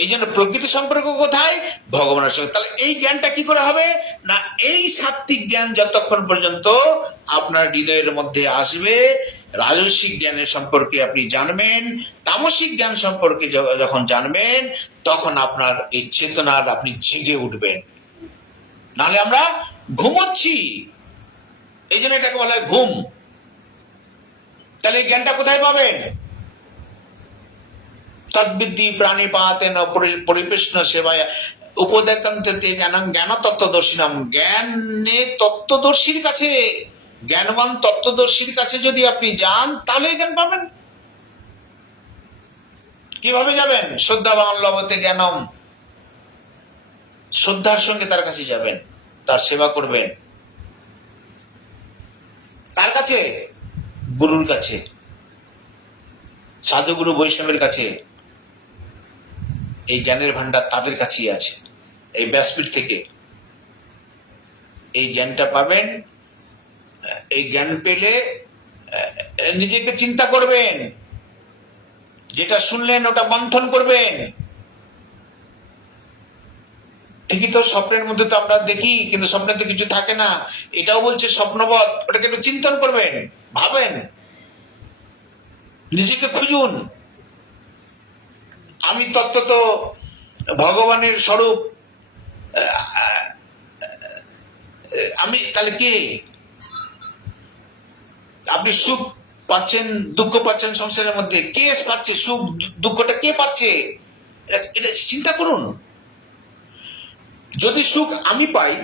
এই জন্য প্রকৃতি সম্পর্ক কোথায়? ভগবানের সঙ্গে। তাহলে এই জ্ঞানটা কি করে হবে না, এই সাত্ত্বিক জ্ঞান যতক্ষণ পর্যন্ত আপনার হৃদয়ের মধ্যে আসবে, রাজসিক জ্ঞানের সম্পর্কে আপনি জানবেন, তামসিক জ্ঞান সম্পর্কে যখন জানবেন, তখন আপনার এই চেতনার আপনি জেগে উঠবেন। নাহলে আমরা ঘুমোচ্ছি, এই জন্য এটাকে বলা হয় ঘুম। তাহলে এই জ্ঞানটা কোথায় পাবেন? তদ্বিদ্ধি প্রাণীপাতেন পরিবেশন সেবায় উপদেকান্তে জ্ঞানাং জ্ঞান তত্ত্বদর্শিনাম। জ্ঞানে তত্ত্বদর্শীর কাছে, জ্ঞানবান তত্ত্বদর্শীর কাছে যদি আপনি যান, তাহলে জ্ঞান পাবেন। কিভাবে যাবেন? শ্রদ্ধাবান লভতে জ্ঞানম, শ্রদ্ধার সঙ্গে তার কাছে যাবেন, তার সেবা করবেন। কার কাছে? গুরুর কাছে, সাধুগুরু বৈষ্ণবের কাছে। এই জ্ঞানের ভান্ডার তাদের কাছেই আছে। এই ব্যাসপীঠ থেকে এই জ্ঞানটা পাবেন। এই জ্ঞান পেলে নিজেকে চিন্তা করবেন, যেটা শুনলেন ওটা মন্থন করবেন। ঠিকই তো, স্বপ্নের মধ্যে তো আমরা দেখি, কিন্তু স্বপ্নে তো কিছু থাকে না, এটাও বলছে স্বপ্নবৎ। ওটাকে একটু চিন্তন করবেন, ভাবেন, নিজেকে খুঁজুন। আমি তত্ত্ব তো ভগবানের স্বরূপ, আমি তাহলে কে? আপনি সুখ পাচ্ছেন, দুঃখ পাচ্ছেন সংসারের মধ্যে, কে পাচ্ছে সুখ দুঃখটা? কে পাচ্ছে? এটা চিন্তা করুন। যদি সুখ আমি পাই,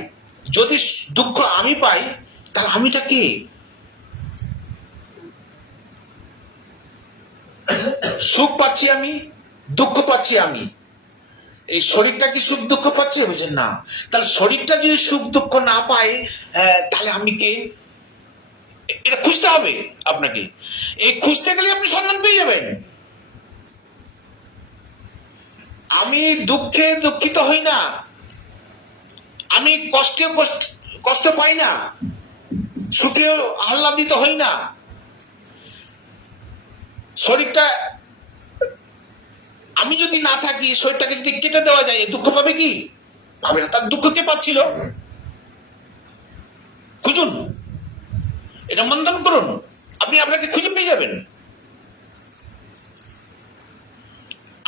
যদি দুঃখ আমি পাই, তাহলে আমিটা কে? সুখ পাচ্ছি আমি, দুঃখ পাচ্ছি আমি, এই শরীরটা কি সুখ দুঃখ পাচ্ছে? বুঝেন না? তাহলে শরীরটা যদি সুখ দুঃখ না পায়, তাহলে আমি কে? এটা খুঁজতে হবে আপনাকে। এই খুঁজতে গেলে আপনি সন্ধান পেয়ে যাবেন। আমি দুঃখে দুঃখিত হই না, আমি কষ্টে কষ্ট পাই না, সুখে আহ্লাদিত হই না। শরীরটা আমি যদি না থাকি, শরীরটাকে যদি কেটে দেওয়া যায়, দুঃখ পাবে কি? পাবে না। তার দুঃখ কে পাচ্ছিল? খুঁজুন, এটা মন্থন করুন, আপনি আপনাকে খুঁজে পেয়ে যাবেন।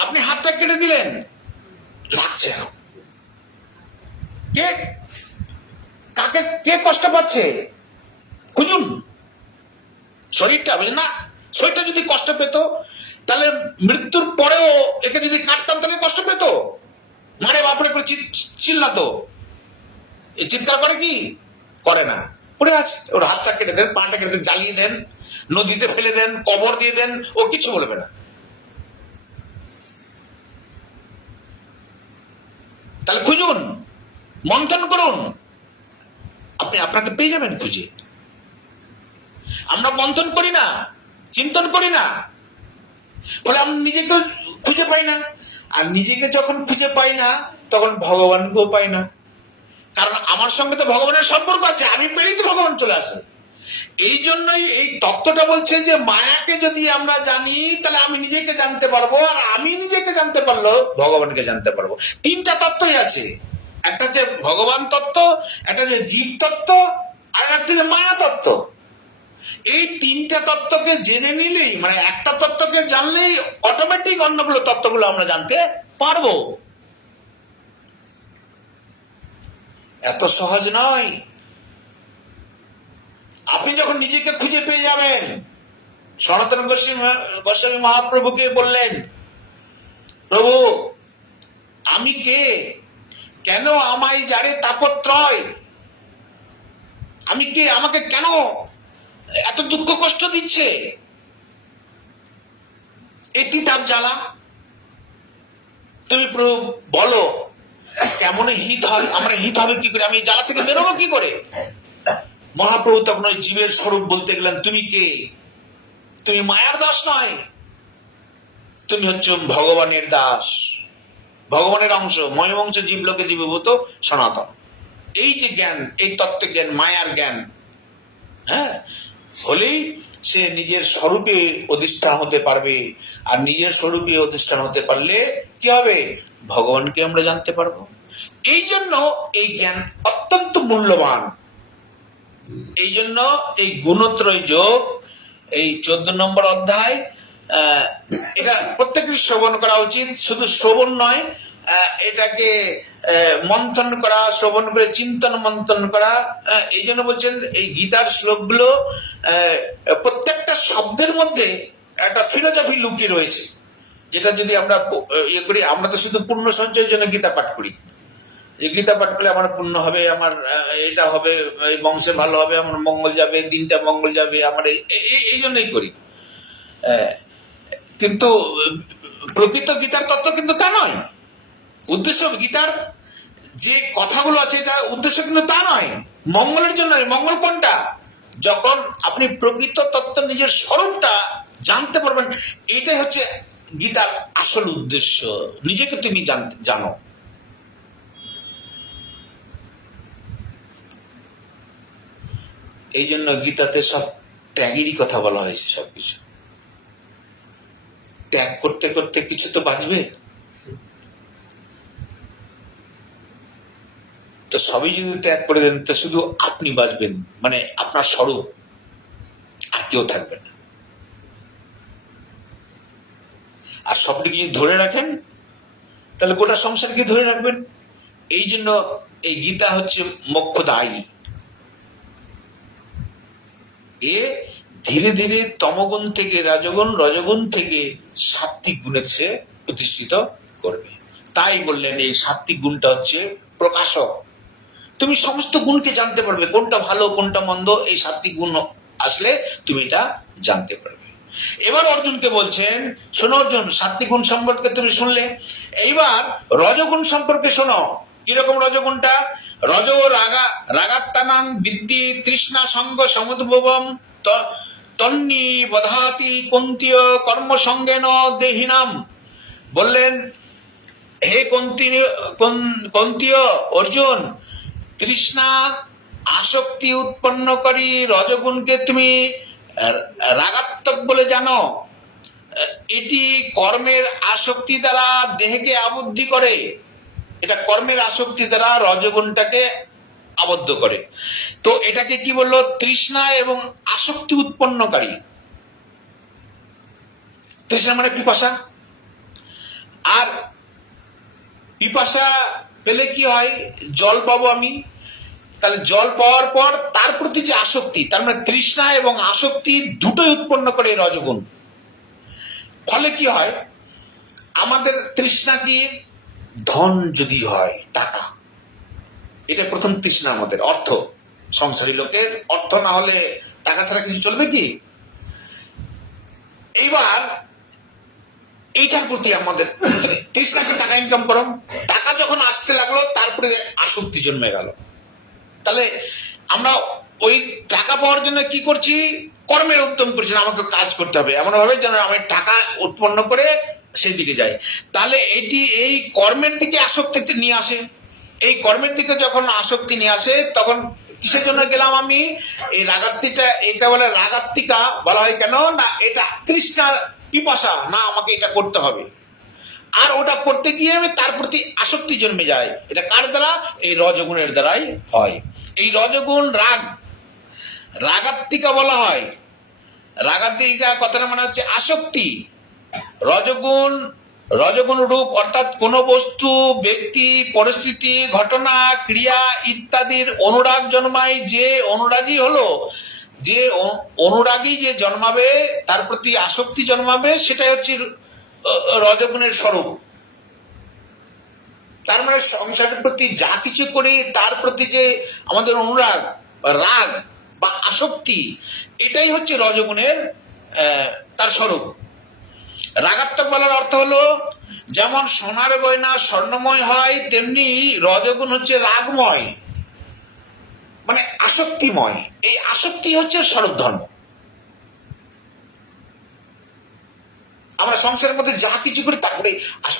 আপনি হাতটা কেটে দিলেন, লাগছে, কে কাকে কে কষ্ট পাচ্ছে খুঁজুন। শরীরটা বলে না, শরীরটা যদি কষ্ট পেত তাহলে মৃত্যুর পরেও একে যদি কাটতাম তাহলে কষ্ট পেত, মারে বাপরে করে চিল্লাতো। এই চিৎকার করে কি করে না, পড়ে আছে। ওর হাতটা কেটে দেন, পাটা কেটে দেন, জ্বালিয়ে দেন, নদীতে ফেলে দেন, কবর দিয়ে দেন, ও কিছু বলবে না। তাহলে খুঁজুন, মন্থন করুন, আপনি আপনাকে পেয়ে যাবেন খুঁজে। আমরা মন্থন করি না, চিন্তন করি না, বলে আমি নিজেকে খুঁজে পাই না। আর নিজেকে যখন খুঁজে পাই না তখন ভগবানকেও পাই না, কারণ আমার সঙ্গে তো ভগবানের সম্পর্ক আছে, আমি পেলেই তো ভগবান চলে আসে। এই জন্যই এই তত্ত্বটা বলছে যে মায়াকে যদি আমরা জানি তাহলে আমি নিজেকে জানতে পারবো, আর আমি নিজেকে জানতে পারলো ভগবানকে জানতে পারবো। তিনটা তত্ত্বই আছে, একটা হচ্ছে ভগবান তত্ত্ব, একটা হচ্ছে জীব তত্ত্ব, আর একটা হচ্ছে মায়া তত্ত্ব। এই তিনটা তত্ত্বকে জেনে নিলেই, মানে একটা তত্ত্বকে জানলেই অটোমেটিক অন্যগুলো তত্ত্বগুলো আমরা জানতে পারবো। এত সহজ নয়। আপনি যখন নিজেকে খুঁজে পেয়ে যাবেন, সনাতন গোস্বামী মহাপ্রভুকে বললেন, প্রভু আমি কে, কেন আমায় যারে তাপত্রয়, আমি কে, আমাকে কেন এত দুঃখ কষ্ট দিচ্ছে, এই তিতাব জ্বালা, তুমি প্রভু বলো কেমন হিত হয়, আমার হিত হবে কি করে, আমি জ্বালা থেকে বেরোবো কি করে। মহাপ্রভু তখন ওই জীবের স্বরূপ বলতে গেলেন, তুমি কে, তুমি মায়ার দাস নয়, তুমি হচ্ছে ভগবানের দাস, ভগবানের অংশ, ময়মংস জীবলোকে জীবভূত সনাতন। এই যে জ্ঞান, এই তত্ত্বের জ্ঞান, মায়ার জ্ঞান, হ্যাঁ, হলেই সে নিজের স্বরূপে অধিষ্ঠান হতে পারবে। আর নিজের স্বরূপে অধিষ্ঠান হতে পারলে কি হবে, ভগবানকে আমরা জানতে পারবো। এই জন্য এই জ্ঞান অত্যন্ত মূল্যবান। এই জন্য এই গুণত্রয় যোগ, এই 14 নম্বর অধ্যায়, এটা প্রত্যেকের শ্রবণ করা উচিত। শুধু শ্রবণ নয়, এটাকে মন্থন করা, শ্রবণ করে চিন্তন মন্থন করা। এই জন্য বলছেন এই গীতার শ্লোকগুলো প্রত্যেকটা শব্দের মধ্যে একটা ফিলোসফি লুকিয়ে রয়েছে, যেটা যদি আমরা ইয়ে করি। আমরা তো শুধু পুণ্য সঞ্চয়ের জন্য গীতা পাঠ করি, এই গীতা পাঠ করলে আমার পুণ্য হবে, আমার এটা হবে, বংশে ভালো হবে, আমার মঙ্গল যাবে, দিনটা মঙ্গল যাবে, আমার এই জন্যই করি। কিন্তু প্রকৃত গীতার তত্ত্ব কিন্তু তা নয়। উদ্দেশ্য গীতার যে কথাগুলো আছে, এটা উদ্দেশ্য কিন্তু তা নয়, মঙ্গলের জন্য। মঙ্গল কোনটা, যখন আপনি প্রকৃত তত্ত্ব নিজের স্বরূপটা জানতে পারবেন, এটাই হচ্ছে গীতার আসল উদ্দেশ্য। নিজেকে তুমি জানো। এই জন্য গীতাতে সব ত্যাগেরই কথা বলা হয়েছে। সবকিছু ত্যাগ করতে করতে কিছু তো বাঁচবে, তো সবই যদি ত্যাগ করে দেন তো শুধু আপনি বাঁচবেন, মানে আপনার স্বরূপ, আর কেউ থাকবে না। আর সবটিকে যদি ধরে রাখেন তাহলে গোটা সংসারকে ধরে রাখবেন। এই জন্য এই গীতা হচ্ছে মোক্ষদায়ী। এ ধীরে ধীরে তমগুণ থেকে রাজগুণ, রজগুণ থেকে সাত্বিক গুণে সে প্রতিষ্ঠিত করবে। তাই বললেন এই সাত্বিক গুণটা হচ্ছে প্রকাশক। তুমি সমস্ত গুণকে জানতে পারবে, কোনটা ভালো কোনটা মন্দ, এই সাত্বিক গুণ আসলে তুমি এটা জানতে পারবে। এবার অর্জুনকে বলছেন, শোনো অর্জুন, সাত্বিক গুণ সম্পর্কে তুমি শুনলে, এইবার রজগুণ সম্পর্কে শোনো। কিরকম রজগুণটা, রজ রাগাত্তানাং বিদ্যি তৃষ্ণা সঙ্গ সমুদ্ভবম তন্নি বধাতি কুন্তীয় কর্ম সঙ্গেন দেহিনাম। বললেন, হে কুন্তীয় অর্জুন, তৃষ্ণা আসক্তি উৎপন্নকারী রজগুণকে তুমি রাগাত্মক বলে জানো। এটি কর্মের আসক্তি দ্বারা দেহকে আবদ্ধ করে, এটা কর্মের আসক্তি দ্বারা রজগুণটাকে আবদ্ধ করে। তো এটাকে কি বললো, তৃষ্ণা এবং আসক্তি উৎপন্নকারী। তৃষ্ণা মানে পিপাসা, আর পিপাসা পেলে কি হয়, জল পাবো আমি। তাহলে জল পাওয়ার পর তার প্রতি যে আসক্তি, তার মানে তৃষ্ণা এবং আসক্তি দুটোই উৎপন্ন করে এই রজগুণ। ফলে কি হয়, আমাদের তৃষ্ণা কি, ধন যদি হয়, টাকা, এটা প্রথম তৃষ্ণা আমাদের, অর্থ। সংসারী লোকের অর্থ না হলে টাকা ছাড়া কিছু চলবে কি? এইবার এইটার প্রতি আমাদের তৃষ্ণাকে, টাকা ইনকাম করো, টাকা যখন আসতে লাগলো তারপরে আসক্তি জন্মে গেল। তাহলে আমরা ওই টাকা পাওয়ার জন্য কি করছি, কর্মের উদ্যম করছি, আমাকে কাজ করতে হবে এমন ভাবে যেন আমি টাকা উৎপন্ন করে সেই দিকে যাই। তাহলে এটি এই কর্মের দিকে আসক্তি নিয়ে আসে। এই কর্মের দিকে যখন আসক্তি নিয়ে আসে তখন কিসের জন্য গেলাম আমি, এই রাগাত্মিকা, এটা বলে রাগাত্মিকা বলা হয় কেন না, এটা তৃষ্ণা পিপাসা, না আমাকে এটা করতে হবে। আর ওটা করতে গিয়ে আমি তার প্রতি আসক্তি জন্মে যায়। এটা কার দ্বারা? এই রজগুণের দ্বারাই হয়। এই রজগুণ রাগ, রাগাত্মিকা বলা হয়। রাগাত্মিকা কথাটা মানে হচ্ছে আসক্তি। রজগুণ, রজগুণ রূপ অর্থাৎ কোন বস্তু, ব্যক্তি, পরিস্থিতি, ঘটনা, ক্রিয়া ইত্যাদির অনুরাগ জন্মায়। যে অনুরাগী হলো, যে অনুরাগী যে জন্মাবে, তার প্রতি আসক্তি জন্মাবে, সেটাই হচ্ছে রজগুণের স্বরূপ। তার মানে সংসারের প্রতি যা কিছু করি তার প্রতি যে আমাদের অনুরাগ, রাগ বা আসক্তি, এটাই হচ্ছে রজগুণের তার স্বরূপ। রাগাত্মক বলার অর্থ হলো, যেমন সোনার গয়না স্বর্ণময় হয়, তেমনি রজগুণ হচ্ছে রাগময়, মানে আসক্তিময়। এই আসক্তি হচ্ছে স্বরূপ ধর্ম। আমরা সংসারের মধ্যে যা কিছু করি তারপরে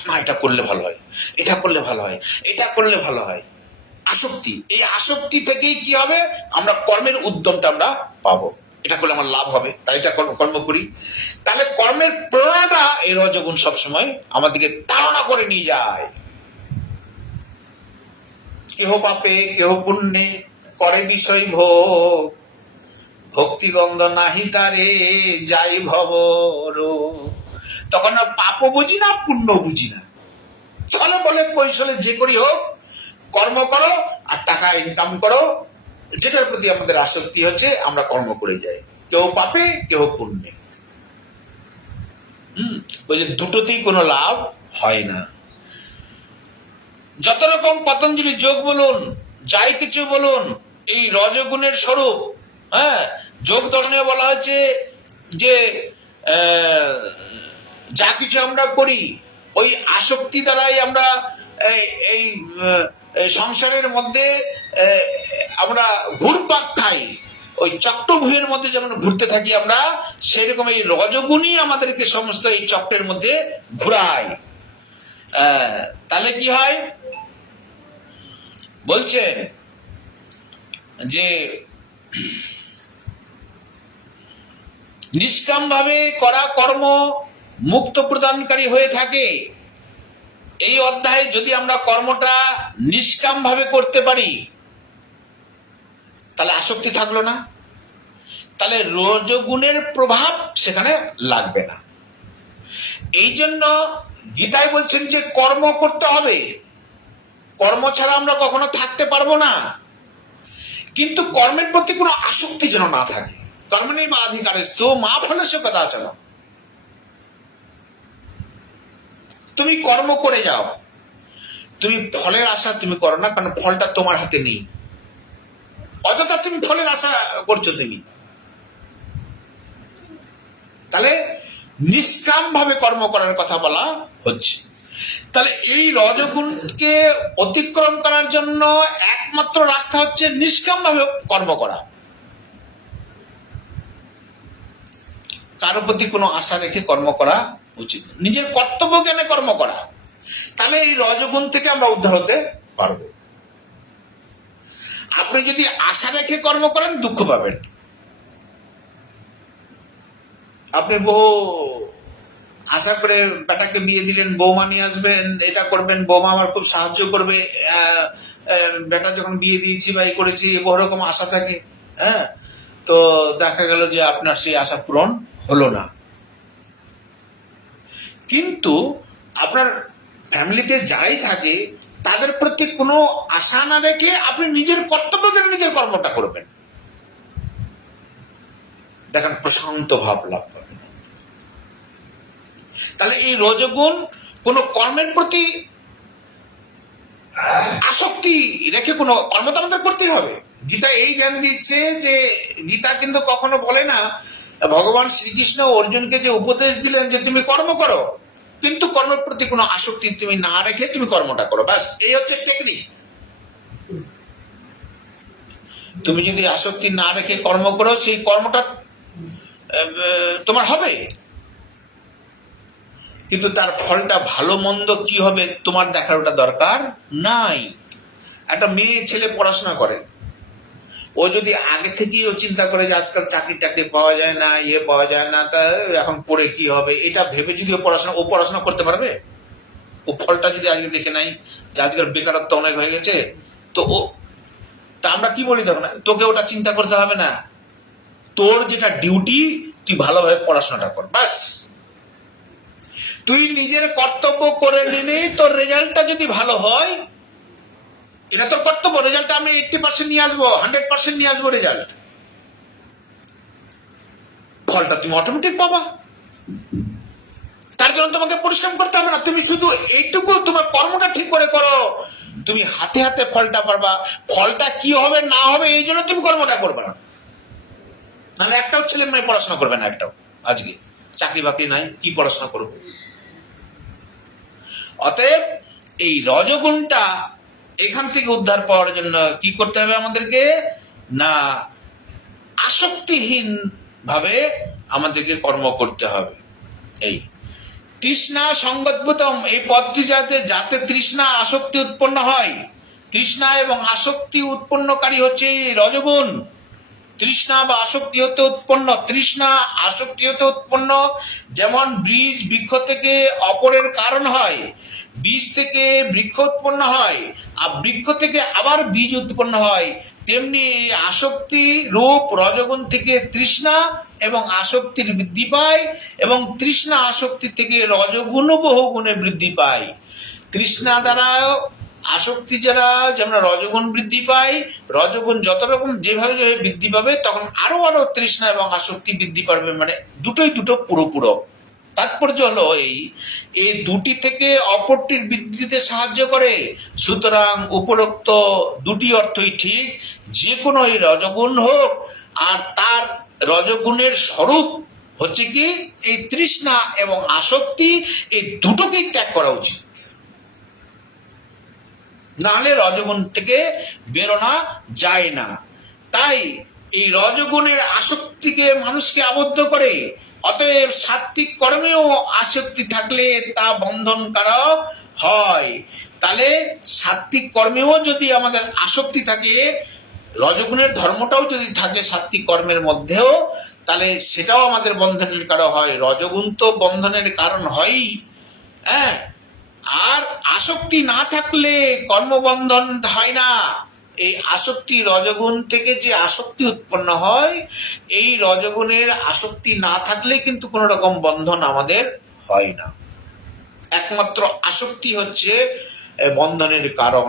না, এটা করলে ভালো হয়, এটা করলে ভালো হয়, এটা করলে ভালো হয়, আসক্তি। এই আসক্তি থেকেই কি হবে, আমরা কর্মের উদ্যমটা আমরা পাবো, এটা করলে আমার লাভ হবে, তাই এটা কর্ম করি। তাহলে কর্মের প্রেরণাটা এই রজগুণ সবসময় আমাদেরকে তাড়না করে নিয়ে যায়। কেহ পাপে কেহ পুণ্যে করে বিষয় ভোগ, ভক্তিগন্ধ নাহি তারে যাই ভবর। তখন পাপও বুঝি না, পুণ্য বুঝি না, চলে বলে কৌশলে যে করি হোক, কর্ম করো আর টাকা ইনকাম করো, যেটার প্রতি আমাদের আসক্তি হচ্ছে আমরা কর্ম করে যাই, কেউ পাপে কেউ পুণ্যে। বলছে দুটোতেই কোনো লাভ হয় না। যত রকম পতঞ্জলি যোগ বলুন, যাই কিছু বলুন, এই রজগুণের স্বরূপ। হ্যাঁ, যোগ দর্শনে বলা হয়েছে যে যা কিছু আমরা করি ওই আসক্তি দ্বারাই আমরা এই সংসারের মধ্যে আমরা ঘুরপাক খাই, ওই চক্রভূহের মধ্যে যেমন ঘুরতে থাকি আমরা, সেরকম এই রজগুণই আমাদেরকে সমস্ত এই চক্রের মধ্যে ঘুরায়। তাহলে কি হয়, বলছে যে নিষ্কাম ভাবে করা কর্ম মুক্ত প্রদানকারী হয়ে থাকে। এই অধ্যায়ে যদি আমরা কর্মটা নিষ্কাম ভাবে করতে পারি তাহলে আসক্তি থাকলো না, তাহলে রজগুণের প্রভাব সেখানে লাগবে না। এই জন্য গীতায় বলছেন যে কর্ম করতে হবে, কর্ম ছাড়া আমরা কখনো থাকতে পারবো না। কিন্তু কর্মের প্রতি কোনো আসক্তি যেন না থাকে। কর্ম নেই বা অধিকারস্থ মা ফলস্য কদাচন। তুমি কর্ম করে যাও, তুমি ফলের আশা তুমি করো না, কারণ ফলটা তোমার হাতে নেই। অযথা তুমি ফলের আশা করছো তুমি। তাহলে নিষ্কাম ভাবে কর্ম করার কথা বলা হচ্ছে। তাহলে এই রজগুণকে অতিক্রম করার জন্য একমাত্র রাস্তা হচ্ছে নিষ্কাম ভাবে কর্ম করা, কারো প্রতি কোনো আশা রেখে কর্ম করা উচিত, নিজের কর্তব্য জ্ঞানে কর্ম করা। তাহলে এই রজগুণ থেকে আমরা উদ্ধার হতে পারবো। আপনি যদি আশা রেখে কর্ম করেন দুঃখ পাবেন। আপনি বহু আশা করে বেটাকে বিয়ে দিলেন, বৌমা নিয়ে আসবেন, এটা করবেন, বৌমা আমার খুব সাহায্য করবে, বেটা যখন বিয়ে দিয়েছি বা এই করেছি, বহুরকম আশা থাকে। হ্যাঁ, তো দেখা গেল যে আপনার সেই আশা পূরণ হলো না। কিন্তু আপনার ফ্যামিলিতে যারাই থাকে তাদের প্রতি কোনো আশা না রেখে আপনি নিজের কর্তব্যকে নিজের কর্মটা করবেন, দেখেন প্রশান্ত ভাব লাভ করবেন। তাহলে এই রজগুণ কোন কর্মের প্রতি আসক্তি রেখে কোনো কর্ম তো আমাদের করতেই হবে। গীতা এই জ্ঞান দিচ্ছে যে গীতা কিন্তু কখনো বলে না, ভগবান শ্রীকৃষ্ণ অর্জুনকে যে উপদেশ দিলেন যে তুমি কর্ম করো, কিন্তু কর্মের প্রতি কোনো আসক্তি তুমি না রেখে তুমি কর্মটা করো, ব্যাস এই হচ্ছে টেকনিক। তুমি যদি আসক্তি না রেখে কর্ম করো, সেই কর্মটা তোমার হবে, কিন্তু তার ফলটা ভালো মন্দ কি হবে তোমার দেখার ওটা দরকার নাই। একটা মেয়ে ছেলে পড়াশোনা করে, ও যদি আগে থেকেই ও চিন্তা করে যে আজকাল চাকরি টাকরি পাওয়া যায় না, পাওয়া যায় না, তা এখন পড়ে কি হবে, এটা ভেবে যদি ও পড়াশোনা করতে পারবে? ও ফলটা যদি আজকে দেখে নাই যে আজকাল বেকারত্ব অনেক হয়ে গেছে, তো তা আমরা কি বলি তখন, তোকে ওটা চিন্তা করতে হবে না, তোর যেটা ডিউটি তুই ভালোভাবে পড়াশোনাটা কর, বাস। তুই নিজের কর্তব্য করে নিলে তোর রেজাল্টটা যদি ভালো হয়, এটা তোর কর্তব্য, রেজাল্ট আমি 80% নিয়ে আসবো, 100% নিয়ে আসবো রেজাল্ট, ফলটা তুমি অটোমেটিক পাবা। তার জন্য তোমাকে পরিশ্রম করতে হবে না, তুমি শুধু এইটুকু তোমার কর্মটা ঠিক করে করো, তুমি হাতে হাতে ফলটা পারবা। ফলটা কি হবে না হবে এই জন্য তুমি কর্মটা করবে না, নাহলে একটাও ছেলে মেয়ে পড়াশোনা করবে না, একটাও। আজকে চাকরি বাকরি নাই, কি পড়াশোনা করবে? অতএব এই রজগুণটা এখান থেকে উদ্ধার পাওয়ার জন্য কি করতে হবে আমাদেরকে, না আসক্তিহীন ভাবে আমাদেরকে কর্ম করতে হবে। এই তৃষ্ণা সঙ্গোদ্ভূতম, এই পদটি যাতে তৃষ্ণা আসক্তি উৎপন্ন হয়, তৃষ্ণা এবং আসক্তি উৎপন্নকারী হচ্ছে এই রজগুণ। তৃষ্ণা বা আসক্তি হতে উৎপন্ন, তৃষ্ণা আসক্তি হতে উৎপন্ন, যেমন বীজ বৃক্ষ থেকে অপরের কারণ হয়, বীজ থেকে বৃক্ষ উৎপন্ন হয়, আর বৃক্ষ থেকে আবার বীজ উৎপন্ন হয়, তেমনি আসক্তি রূপ রজগুণ থেকে তৃষ্ণা এবং আসক্তির বৃদ্ধি পায়, এবং তৃষ্ণা আসক্তি থেকে রজগুণ বহু গুণে বৃদ্ধি পায়। তৃষ্ণা দ্বারা আসক্তি যারা যেমন রজগুণ বৃদ্ধি পায়, রজগুণ যত রকম যেভাবে বৃদ্ধি পাবে তখন আরো আরো তৃষ্ণা এবং আসক্তি বৃদ্ধি পাবে, মানে দুটোই দুটো পুরোপুরো। তাৎপর্য হলো এই দুটি থেকে অপরটির বৃদ্ধিতে সাহায্য করে। সুতরাং উপরোক্ত দুটি অর্থই ঠিক, যে কোনো এই রজগুণ হোক, আর তার রজগুণের স্বরূপ হচ্ছে কি এই তৃষ্ণা এবং আসক্তি, এই দুটোকেই ত্যাগ করা উচিত, নাহলে রজগুণ থেকে বেরোনা যায় না। তাই এই রজগুণের আসক্তিকে মানুষকে আবদ্ধ করে। অতএব সাত্বিক কর্মেও আসক্তি থাকলে তা বন্ধনকারক হয়। তাহলে সাত্বিক কর্মেও যদি আমাদের আসক্তি থাকে, রজগুণের ধর্মটাও যদি থাকে সাত্বিক কর্মের মধ্যেও, তাহলে সেটাও আমাদের বন্ধনের কারণ হয়। রজগুণ তো বন্ধনের কারণ হয়ই, হ্যাঁ। আর আসক্তি না থাকলে কর্মবন্ধন হয় না। এই আসক্তি রজগুণ থেকে যে আসক্তি উৎপন্ন হয়, এই রজগুণের আসক্তি না থাকলে কিন্তু কোন রকম বন্ধন আমাদের হয় না। একমাত্র আসক্তি হচ্ছে বন্ধনের কারণ,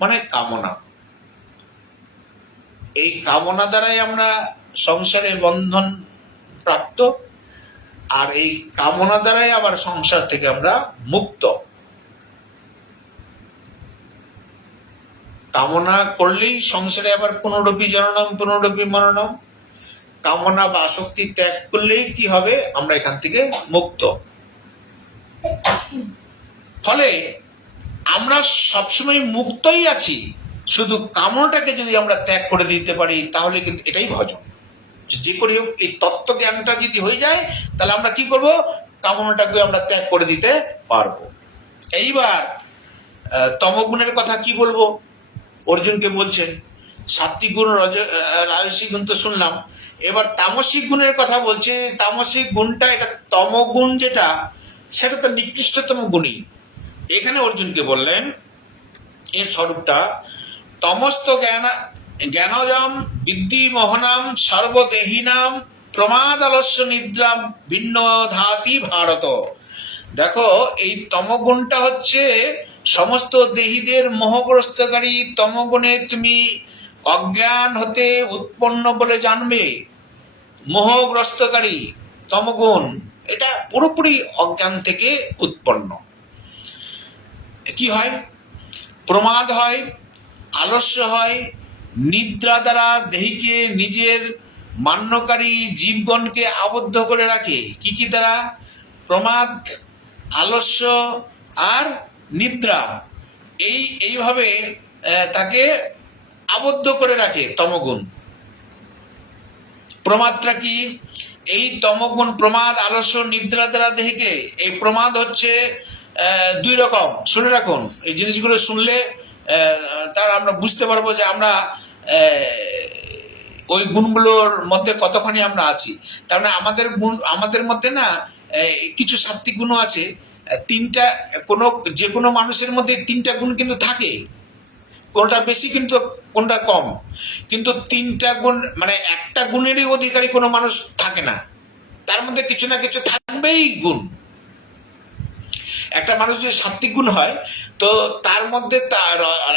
মানে কামনা। এই কামনা দ্বারাই আমরা সংসারে বন্ধন প্রাপ্ত, আর এই কামনা দ্বারাই আবার সংসার থেকে আমরা মুক্ত। কামনা করলেই সংসারে আবার পুনরপি জননম পুনরপি মরণম, কামনা বা আসক্তি ত্যাগ করলেই কি হবে, আমরা এখান থেকে মুক্ত। ফলে আমরা সবসময় মুক্তই আছি, শুধু কামনাটাকে যদি আমরা ত্যাগ করে দিতে পারি তাহলে কিন্তু এটাই ভজন। যে করে হোক এই তত্ত্ব জ্ঞানটা যদি হয়ে যায়, তাহলে আমরা কি করব, কামনাটাকে আমরা ত্যাগ করে দিতে পারবো। এইবার তমগুণের কথা কি বলবো, অর্জুনকে বলছেন সাত্বিক গুণ রাজসিক গুণ তো শুনলাম, এবার তামসিক গুণের কথা বলছে। তামসিক গুণটা, এটা তমগুণ যেটা, সেটা তো নিকৃষ্টতম গুণই। এখানে অর্জুনকে বললেন এর স্বরূপটা, তমস্ত জ্ঞানজম বিদ্যি মোহনাম সর্বদেহিনাম প্রমাদালস্য নিদ্রাম ভিন্ন ধাতি ভারত। দেখো এই তমগুণটা হচ্ছে সমস্ত দেহীদের মোহগ্রস্তকারী তমগুণে তুমি অজ্ঞান হতে উৎপন্ন বলে জানবে। মোহগ্রস্তকারী তমগুণ এটা পুরোপুরি অজ্ঞান থেকে উৎপন্ন। কি হয়? প্রমাদ হয়, আলস্য হয়, নিদ্রা দ্বারা দেহীকে নিজের মান্যকারী জীবগণকে আবদ্ধ করে রাখে। কি কি দ্বারা? প্রমাদ, আলস্য আর নিদ্রা। এইভাবে তাকে আবদ্ধ করে রাখে তমগুণ। প্রমাদটা কি? এই তমগুণ প্রমাদ, আলস্য, নিদ্রা দ্বারা দেহীকে, এই প্রমাদ হচ্ছে দুই রকম। শুনে রাখুন, এই জিনিসগুলো শুনলে তার আমরা বুঝতে পারবো যে আমরা ওই গুণগুলোর মধ্যে কতখানি আমরা আছি। তার মানে আমাদের মধ্যে না কিছু সাত্বিক গুণও আছে। তিনটা, যে কোনো মানুষের মধ্যে তিনটা গুণ কিন্তু থাকে, কোনটা বেশি কিন্তু কোনটা কম, কিন্তু তিনটা গুণ মানে একটা গুণেরই অধিকারী কোনো মানুষ থাকে না, তার মধ্যে কিছু না কিছু থাকবেই গুণ। একটা মানুষ যে সাত্বিক গুণ হয়, তো তার মধ্যে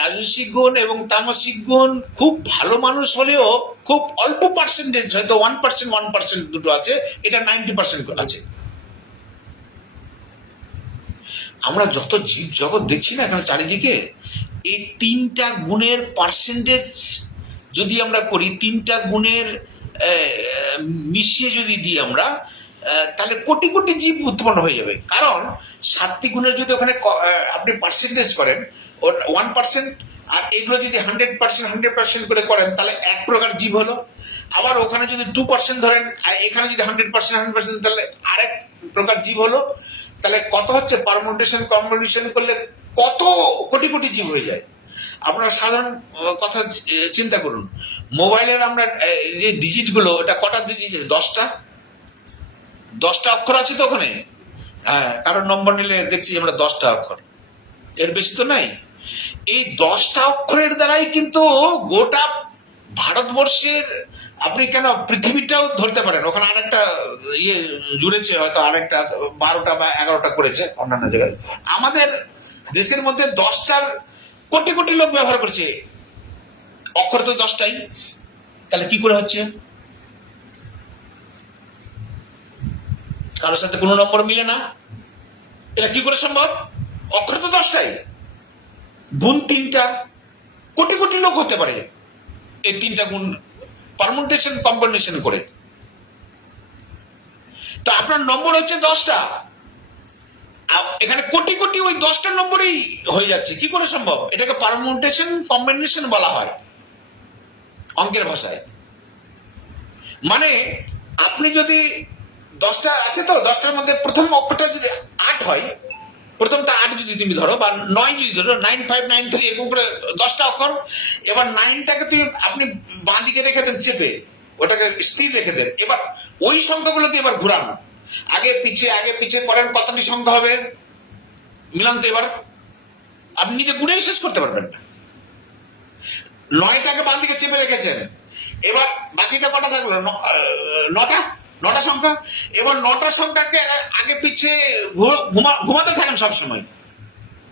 রাজসিক গুণ এবং তামসিক গুণ খুব ভালো মানুষ হলেও খুব অল্প পার্সেন্টেজ, হয়তো 1% দুটো আছে, এটা 90% আছে। আমরা যত জীব জগৎ দেখছি না এখন চারিদিকে, এই তিনটা গুণের পার্সেন্টেজ যদি আমরা করি, তিনটা গুণের মিশিয়ে যদি দিই আমরা, তাহলে কোটি কোটি জীব উৎপন্ন হয়ে যাবে। কারণ সাত্বিক গুণের যদি ওখানে আপনি পার্সেন্টেজ করেন 1%, আর এগুলো যদি 100% করে করেন, তাহলে এক প্রকার জীব হলো। আবার ওখানে যদি 2% ধরেন, আর এখানে যদি 100%, তাহলে আরেক প্রকার জীব হলো। তাহলে কত হচ্ছে? পারমুটেশন কম্বিনেশন করলে কত কোটি কোটি জীব হয়ে যায়। আপনারা সাধারণ কথা চিন্তা করুন, মোবাইলের আমরা যে ডিজিট গুলো, এটা কটা ডিজিট? 10টা অক্ষর আছে তো ওখানে। হ্যাঁ, কারোর নম্বর নিলে দেখছি আমরা 10টা অক্ষর, এর বেশি তো নাই। এই 10টা অক্ষরের দ্বারাই কিন্তু গোটা ভারতবর্ষের, আপনি কেন পৃথিবীটাও ধরতে পারেন, ওখানে আরেকটা জুড়েছে, হয়তো আরেকটা 12টা বা 11টা করেছে অন্যান্য জায়গায়। আমাদের দেশের মধ্যে 10টার কোটি কোটি লোক ব্যবহার করছে, অক্ষর তো 10টাই। তাহলে কি করে হচ্ছে? কারোর সাথে কোনো নম্বর মিলে না, এটা কি করে সম্ভব? অক্ষর তো 10টাই, গুণ 3টা, কোটি কোটি লোক হতে পারে এই 3টা গুণ পারমুটেশন কম্বিনেশন করে। তো আপনার নম্বর হচ্ছে 10টা, এখানে কোটি কোটি ওই 10টা নম্বরই হয়ে যাচ্ছে। কি করে সম্ভব? এটাকে পারমুটেশন কম্বিনেশন বলা হয় অঙ্কের ভাষায়। মানে আপনি যদি 10টা আছে, তো 10টার মধ্যে প্রথম অক্ষরটা যদি 8 হয়, প্রথমটা 8 যদি তুমি ধরো, বা 9 যদি ধরো, 9, 5, 9, 3, এরকম করে 10টা অক্ষর। এবার 9টাকে তুমি আপনি বাঁ দিকে রেখে দেন চেপে, ওটাকে স্থির রেখে দেন। এবার ওই সংখ্যাগুলোকে এবার ঘুরান, আগে পিছিয়ে করেন, কতটি সংখ্যা হবে মিলান তো। এবার আপনি নিজে গুণেই শেষ করতে পারবেন না। 9টাকে বাঁ দিকে চেপে রেখেছেন, এবার বাকিটা কটা থাকলো? 9টা সংখ্যা। এবার 9টা সংখ্যাকে আগে পিছিয়ে ঘুমাতে থাকেন সবসময়,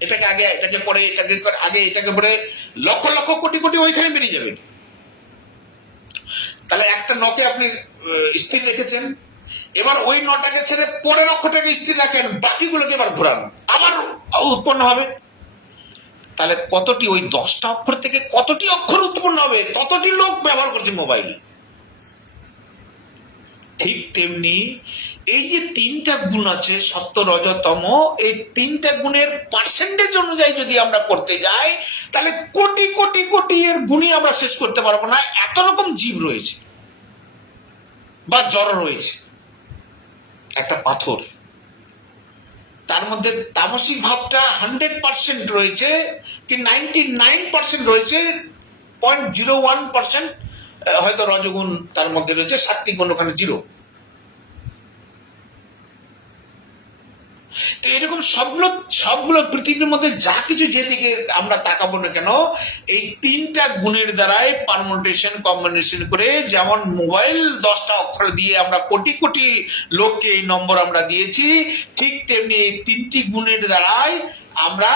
এটাকে পড়ে এটাকে পড়ে লক্ষ লক্ষ কোটি কোটি ওইখানে বেরিয়ে যাবে। তাহলে একটা 9কে আপনি স্থির রেখেছেন, এবার ওই 9টাকে ছেড়ে পরের অক্ষরটাকে স্থির রাখেন, বাকিগুলোকে এবার ঘুরান, আবার উৎপন্ন হবে। তাহলে কতটি, ওই 10টা অক্ষর থেকে কতটি অক্ষর উৎপন্ন হবে, ততটি লোক ব্যবহার করছে মোবাইল। ঠিক তেমনি এই যে 3টা গুণ আছে, সত্য, রজ, তম, এই 3টা গুণের পার্সেন্টেজ অনুযায়ী যদি আমরা করতে যাই, তাহলে কোটি কোটি কোটি এর গুণই আমরা শেষ করতে পারবো না। এত রকম জীব রয়েছে বা জড় রয়েছে। একটা পাথর, তার মধ্যে তামসিক ভাবটা 100% রয়েছে, কি 99% রয়েছে, 0.01% হয়তো রজগুণ তার মধ্যে রয়েছে, সাত্বিক গুণ ওখানে 0। তো এরকম সবগুলো পৃথিবীর মধ্যে যা কিছু যেদিকে আমরা তাকাবো না কেন, এই 3টা গুণের দ্বারাই পারমুটেশন কম্বিনেশন করে, যেমন মোবাইল 10টা অক্ষর দিয়ে আমরা কোটি কোটি লোককে এই নম্বর আমরা দিয়েছি, ঠিক তেমনি এই 3টি গুণের দ্বারাই আমরা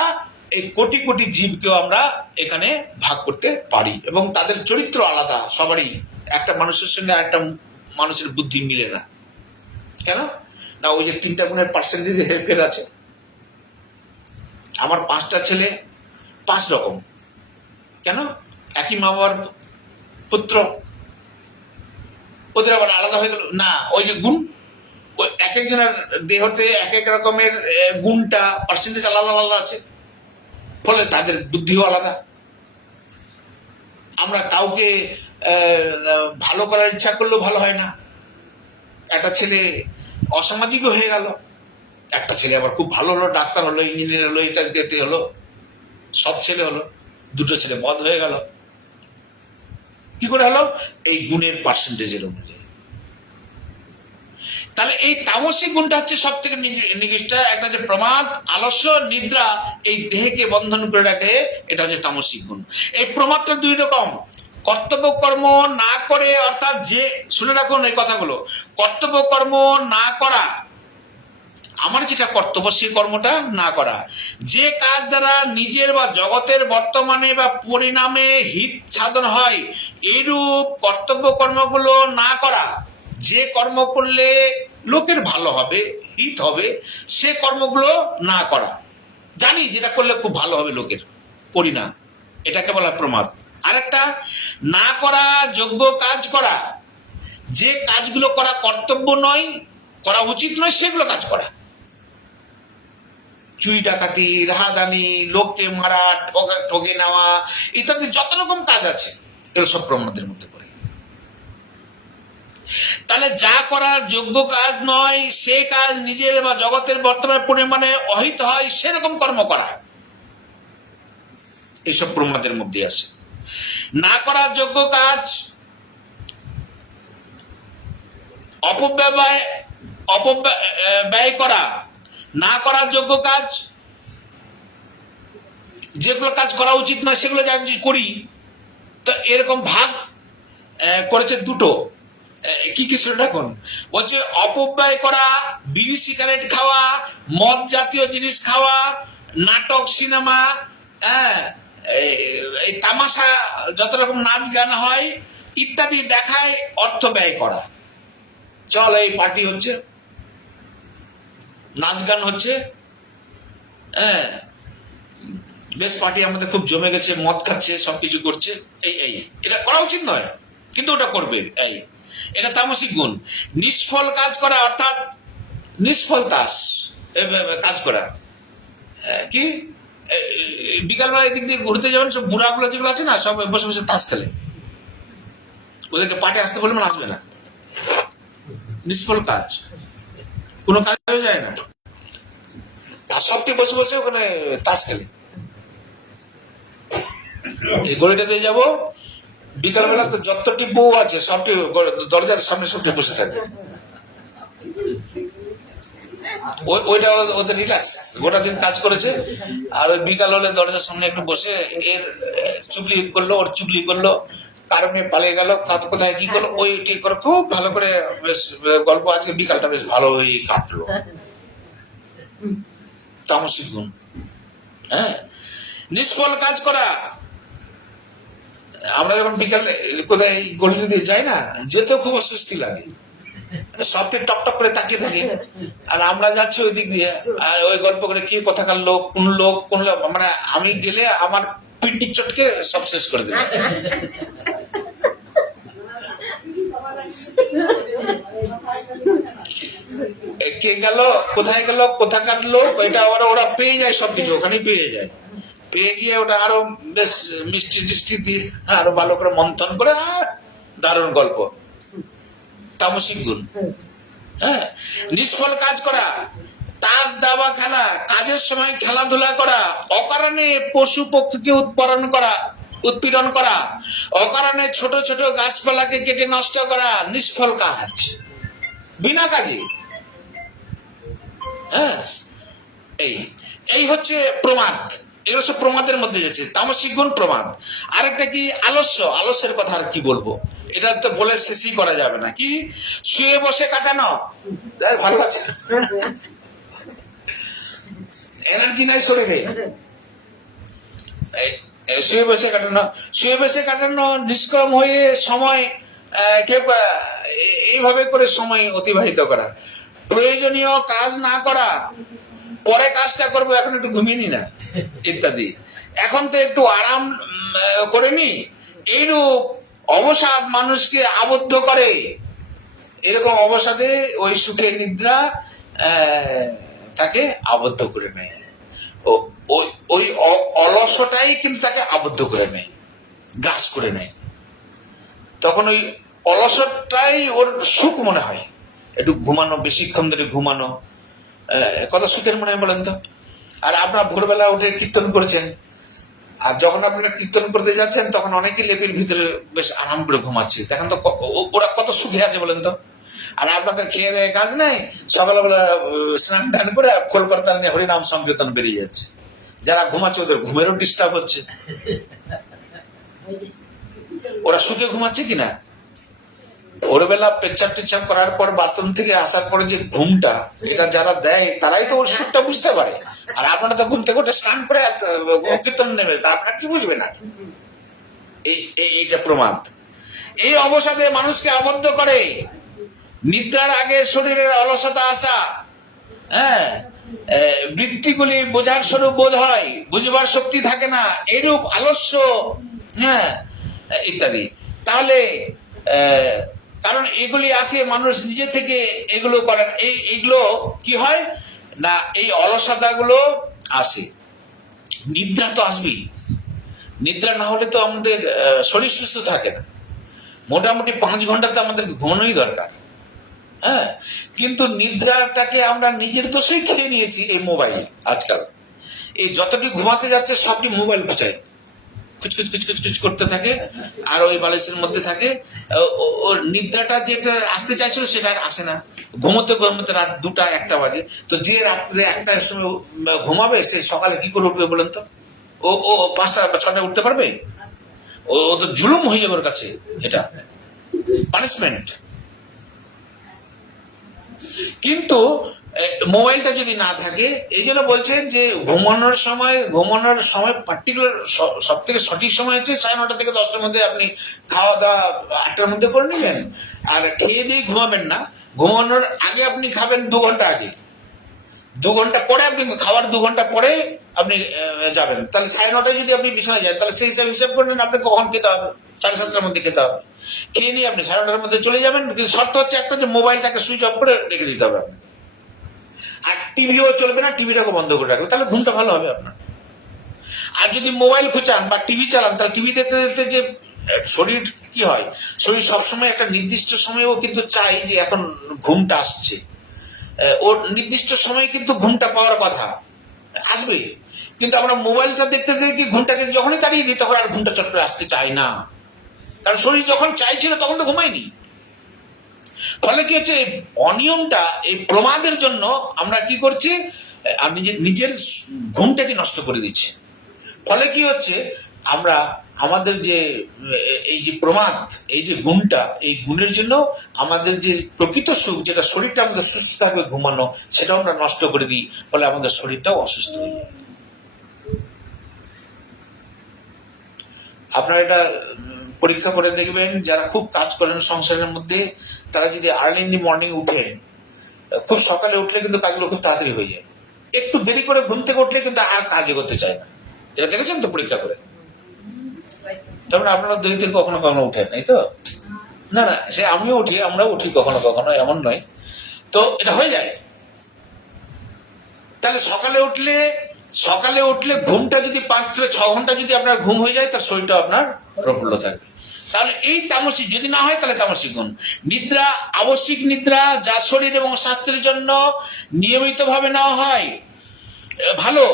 এই কোটি কোটি জীবকেও আমরা এখানে ভাগ করতে পারি, এবং তাদের চরিত্র আলাদা সবারই। একটা মানুষের সঙ্গে একটা মানুষের বুদ্ধি মিলে না। কেন না? ওই যে 3টা গুণের পার্সেন্টেজ হেরফের আছে। আমার 5টা ছেলে 5 রকম। কেন? একই মা বাবার পুত্র, ওদের আবার আলাদা হয়ে গেল না। ওই যে গুণ, ওই এক একজনের দেহতে এক এক রকমের গুণটা পার্সেন্টেজ আলাদা আলাদা আছে, ফলে তাদের বুদ্ধিও আলাদা। আমরা কাউকে ভালো করার ইচ্ছা করলেও ভালো হয় না। একটা ছেলে অসামাজিকও হয়ে গেল, একটা ছেলে আবার খুব ভালো হলো, ডাক্তার হলো, ইঞ্জিনিয়ার হলো, এটা দিতে হলো, সব ছেলে হলো। 2টো ছেলে বদ হয়ে গেল। কি করে হলো? এই গুণের পার্সেন্টেজের অনুযায়ী। তাহলে এই তামসিক গুণটা হচ্ছে সব থেকে নিকৃষ্ট। একটা যে প্রমাদ, আলস্য, নিদ্রা, এই দেহকে বন্ধন করে রাখে, এটা হচ্ছে তামসিক গুণ। এই প্রমাদটা 2 রকম। কর্তব্য কর্ম না করে, অর্থাৎ যে, শুনে রাখুন এই কথাগুলো, কর্তব্য কর্ম না করা, আমার যেটা কর্তব্য সেই কর্মটা না করা, যে কাজ দ্বারা নিজের বা জগতের বর্তমানে বা পরিণামে হিত সাধন হয়, এইরূপ কর্তব্য কর্মগুলো না করা। যে কর্ম করলে লোকের ভালো হবে, হিত হবে, সে কর্মগুলো না করা। জানি যেটা করলে খুব ভালো হবে লোকের, করি না, এটাকে বলা প্রমাদ। আরেকটা, না করা যোগ্য কাজ করা, যে কাজগুলো করা কর্তব্য নয়, করা উচিত নয়, সেগুলো কাজ করা। চুরি ডাকাতি, রাহাদানি, লোককে মারা, ঠকে নেওয়া, ইত্যাদি যত রকম কাজ আছে, এগুলো সব প্রমাদের মধ্যে পড়ে। তাহলে যা করার যোগ্য কাজ নয়, সে কাজ নিজের বা জগতের বর্তমান পরিমাণে অহিত হয়, সেরকম কর্ম করা, এইসব প্রমাদের মধ্যে আছে। না করার যোগ্য কাজ, অপব্যয় করা, না করার যোগ্য কাজ, যেগুলো কাজ করা উচিত নয় সেগুলো যা করি। তো এরকম ভাগ করেছে 2টো। কি কি শুনে রাখুন। বলছে অপব্যয় করা, বিড়ি সিগারেট খাওয়া, মদ জাতীয় জিনিস খাওয়া, নাটক, সিনেমা, এই তামাশা, যত রকম নাচ গান হয় ইত্যাদি দেখায় অর্থ ব্যয় করা। চল এই পার্টি হচ্ছে, নাচ গান হচ্ছে, বেশ পার্টি আমাদের খুব জমে গেছে, মদ খাচ্ছে, সবকিছু করছে, এই এটা করা উচিত নয়, কিন্তু ওটা করবে, এটা তামসিক গুণ। নিষ্ফল কাজ করা, অর্থাৎ নিষ্ফল কাজ করা। কি বিকালবেলা এদিক দিয়ে ঘুরতে যাবেন, সব বুড়াগুলো যেগুলো আছে না, সব বসে বসে তাস খেলে, ওদেরকে পার্টি আসতে বললে মানে আসবে না। নিষ্ফল কাজ, কোনো কাজ হয়ে যায় না, আর সবটি বসে বসে ওখানে তাস খেলে। এই গলিটা দিয়ে যাবো, বিকালবেলা তো যতটি বউ আছে সবটি দরজার সামনে সবটি বসে থাকে, ওইটা ওদের রিল্যাক্স, গোটা দিন কাজ করেছে, আর ওই বিকাল হলে দরজার সামনে একটু বসে এর চুগলি করলো, ওর চুগলি করলো, কারণে পালিয়ে গেল, কোথায় কি করলো, ওইটি করে খুব ভালো করে বেশ গল্প। আজকে বিকালটা বেশ ভালোই কাটলো। তামসিক গুণ। নিষ্ফল কাজ করা, আমরা যখন বিকাল কোথায় গলি দিয়ে যাই না, যেতেও খুব অস্বস্তি লাগে, সবটি টকটক করে তাকিয়ে থাকে, আর আমরা যাচ্ছি ওই দিক দিয়ে, আর ওই গল্প করে কি কোথাকার লোক, কোন লোক, মানে আমি গেলে আমার পিটি চটকে সব শেষ করে দেবে। কে গেল, কোথায় গেল, কোথাকার লোক, এটা আবার ওরা পেয়ে যায়, সবকিছু ওখানেই পেয়ে যায়, পেয়ে গিয়ে ওটা আরো বেশ মিষ্টি টিষ্টি দিয়ে আরো ভালো করে মন্থন করে, দারুণ গল্প। তামসিক গুণ। নিষ্ফল কাজ করা, তাস দাবা খেলা, কাজের সময় খেলাধুলা করা, অকারণে পশু পক্ষীকে উৎপীড়ন করা, অকারণে ছোট ছোট গাছপালাকে কেটে নষ্ট করা, নিষ্ফল কাজ, বিনা কাজে। এই হচ্ছে প্রমাদ, এগুলো সব প্রমাদের মধ্যে যাচ্ছে, তামসিক গুণ প্রমাদ। আরেকটা কি আলস্য, আলস্যের কথা আর কি বলবো, এটা তো বলে শেষই করা যাবে না। কি শুয়ে বসে কাটানো, ভালো লাগছে, এনার্জি নাই শরীরে, শুয়ে বসে কাটানো, শুয়ে বসে কাটানো, নিষ্কর্ম হয়ে সময় কেউ এইভাবে করে সময় অতিবাহিত করা, প্রয়োজনীয় কাজ না করা, পরে কাজটা করবো এখন একটু ঘুমিয়ে নি না ইত্যাদি, এখন তো একটু আরাম করে নি, এইরূপ অবসাদ মানুষকে আবদ্ধ করে। এরকম অবসাদে ওই সুখের নিদ্রা তাকে আবদ্ধ করে নেয়, ওই অলসটাই কিন্তু তাকে আবদ্ধ করে নেয়, গ্রাস করে নেয়। তখন ওই অলসটাই ওর সুখ মনে হয়, একটু ঘুমানো, বেশিক্ষণ ধরে ঘুমানো, কত সুখের মনে হয় বলেন তো। আর আপনার ভোরবেলা উঠে কীর্তন করছেন, আর যখন আপনারা কীর্তন করতে যাচ্ছেন তখন অনেকেই লেপের ভিতরে বেশ আরাম করে ঘুমাচ্ছে, দেখেন তো ওরা কত সুখে আছে বলেন তো। আর আপনাদের খেয়ে দেয় কাজ নেই, সকালবেলা স্নান টান করে কলকাতা নিয়ে হরিনাম সংকীর্তন বেরিয়ে যাচ্ছে, যারা ঘুমাচ্ছে ওদের ঘুমেরও ডিস্টার্ব হচ্ছে। ওরা সুখে ঘুমাচ্ছে কিনা? ভোরবেলা পেচ্ছাপ টেচ্ছাপ করার পর বাথরুম থেকে আসার পরে যে ঘুমটা, এটা যারা দেয় তারাই তো ওর সুখটা বুঝতে পারে। আর আপনারা তো ঘুম থেকে উঠে স্নান করে কীর্তন নেবে, তা আপনারা কি বুঝবেন? না এই যে প্রমাদ, এই অবসাদে মানুষকে আবদ্ধ করে। নিদ্রার আগে শরীরের অলসতা আসা, হ্যাঁ, বৃত্তিগুলি বোঝার স্বরূপ বোধ হয়, বুঝবার শক্তি থাকে না, এরূপ আলস্য, হ্যাঁ, ইত্যাদি। তাহলে কারণ এগুলি আসে মানুষ নিজে থেকে এগুলো করেন, এইগুলো কি হয় না, এই অলসতা গুলো আসে। নিদ্রা তো আসবেই, নিদ্রা না হলে তো আমাদের শরীর সুস্থ থাকে না। মোটামুটি 5 ঘন্টা তো আমাদের ঘুমানোই দরকার, হ্যাঁ। কিন্তু নিদ্রাটাকে আমরা নিজের দোষেই খেয়ে নিয়েছি। এই মোবাইল আজকাল এই যতটি ঘুমাতে যাচ্ছে সবটি মোবাইল খুঁচায়, কুচকুচ কুচকুচ কুচ করতে থাকে, আর ওই বালিশের মধ্যে থাকে। ওর নিদ্রাটা যেটা আসতে চাইছিল সেটা আর আসে না। ঘুমোতে ঘুমোতে রাত 2টা 1টা বাজে। তো যে রাত্রে 1টার সময় ঘুমাবে সে সকালে কি করে উঠবে বলেন তো? ও 5টা বা 6টায় উঠতে পারবে? ও তো জুলুম হয়ে যাবে ওর কাছে, এটা পানিশমেন্ট। কিন্তু মোবাইলটা যদি না থাকে, এই জন্য বলছেন যে ঘুমানোর সময় পার্টিকুলার সব থেকে সঠিক সময় হচ্ছে 9:30 থেকে 10টার মধ্যে। আপনি খাওয়া দাওয়া 8টার মধ্যে করে নিলেন, আর খেয়ে দিয়ে ঘুমাবেন না। ঘুমানোর আগে আপনি খাবেন 2 ঘন্টা আগে, 2 ঘন্টা পরে আপনি খাওয়ার 2 ঘন্টা পরে আপনি যাবেন। তাহলে 9:30টায় যদি আপনি বিছানায় যান, তাহলে সেই হিসাব করলেন আপনি কখন খেতে হবে, 7:30টার মধ্যে খেতে হবে। খেয়ে নিয়ে আপনি 9:30টার মধ্যে চলে যাবেন। কিন্তু শর্ত হচ্ছে একটা, যে মোবাইলটাকে সুইচ অফ করে রেখে দিতে হবে আপনি। আর টিভিও চলবে না, টিভিটাকে বন্ধ করে রাখবে, তাহলে ঘুমটা ভালো হবে আপনার। আর যদি মোবাইল খুঁচান বা টিভি চালান, তাহলে টিভি দেখতে দেখতে যে শরীর কি হয়, শরীর সবসময় একটা নির্দিষ্ট সময়েও কিন্তু চাই যে এখন ঘুমটা আসছে, ওর নির্দিষ্ট সময়ে কিন্তু ঘুমটা পাওয়ার কথা আসবে। কিন্তু আমরা মোবাইলটা দেখতে দেখে ঘুমটাকে যখনই তাড়িয়ে দিই, তখন আর ঘুমটা চট করে আসতে চায় না, কারণ শরীর যখন চাইছিল তখন তো ঘুমায়নি। ফলে কি হচ্ছে, অনিয়মটা, এই প্রমাদের জন্য আমরা কি করছি, আমি নিজের ঘুমটাকে নষ্ট করে দিচ্ছি। ফলে কি হচ্ছে, আমরা আমাদের যে এই যে প্রমাদ, এই যে গুণটা, এই গুণের জন্য আমাদের যে প্রকৃত সুখ, যেটা শরীরটা আমাদের সুস্থ থাকবে ঘুমানো, সেটাও আমরা নষ্ট করে দিই। ফলে আমাদের শরীরটাও অসুস্থ হয়ে যায়। আপনারা এটা পরীক্ষা করে দেখবেন, যারা খুব কাজ করেন সংসারের মধ্যে, তারা যদি আর্লি ইন দি মর্নিং উঠে, খুব সকালে উঠলে কিন্তু কাজগুলো খুব তাড়াতাড়ি হয়ে যায়। একটু দেরি করে ঘুম থেকে উঠলে কিন্তু আর কাজ করতে চায় না। এটা দেখেছেন তো পরীক্ষা করে? তারপরে আপনারা দেরিতে কখনো কখনো উঠেন, এই তো? না না, সে আমিও উঠি, আমরাও উঠি কখনো কখনো, এমন নয়। তো এটা হয়ে যায়। তাহলে সকালে উঠলে ঘুমটা যদি 5 থেকে 6 ঘন্টা যদি আপনার ঘুম হয়ে যায়, তার শরীরটা আপনার প্রফুল্ল থাকবে। তাহলে এই তামসিক যদি না হয়, তাহলে তামসিক গুণ। নিদ্রা আবশ্যিক নিদ্রা, যা শরীর এবং স্বাস্থ্যের জন্য নিয়মিত ভাবে নেওয়া হয় ভালো,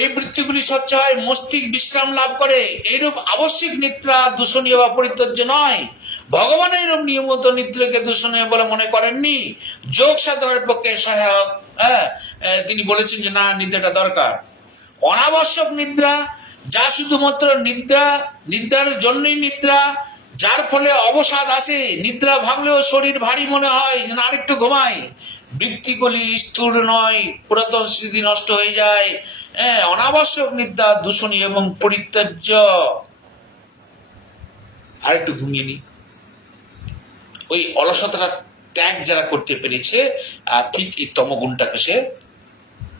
এই বৃত্তিগুলি স্বচ্ছ হয়, মস্তিষ্ক বিশ্রাম লাভ করে। এইরূপ আবশ্যিক নিদ্রা দূষণীয় বা পরিত্যাজ্য নয়। ভগবান এইরূপ নিয়মিত নিদ্রাকে দূষণীয় বলে মনে করেননি, যোগ সাধনের পক্ষে সহায়ক। হ্যাঁ, তিনি বলেছেন যে না, নিদ্রাটা দরকার। অনাবশ্যক নিদ্রা, যা শুধুমাত্র নিদ্রার জন্যই নিদ্রা, যার ফলে অবসাদ আসে, নিদ্রা ভাঙলেও শরীর ভারী মনে হয়, যেন আরেকটু ঘুমাই। বৃত্তিগুলি স্থূল নয়, পুরাতন স্মৃতি নষ্ট হয়ে যায়। অনাবশ্যক নিদ্রা দূষণী এবং পরিত্যাজ্য। আরেকটু ঘুমিয়ে নি। ওই অলসতাটা ত্যাগ যারা করতে পেরেছে, ঠিক এই তমগুণটাকে সে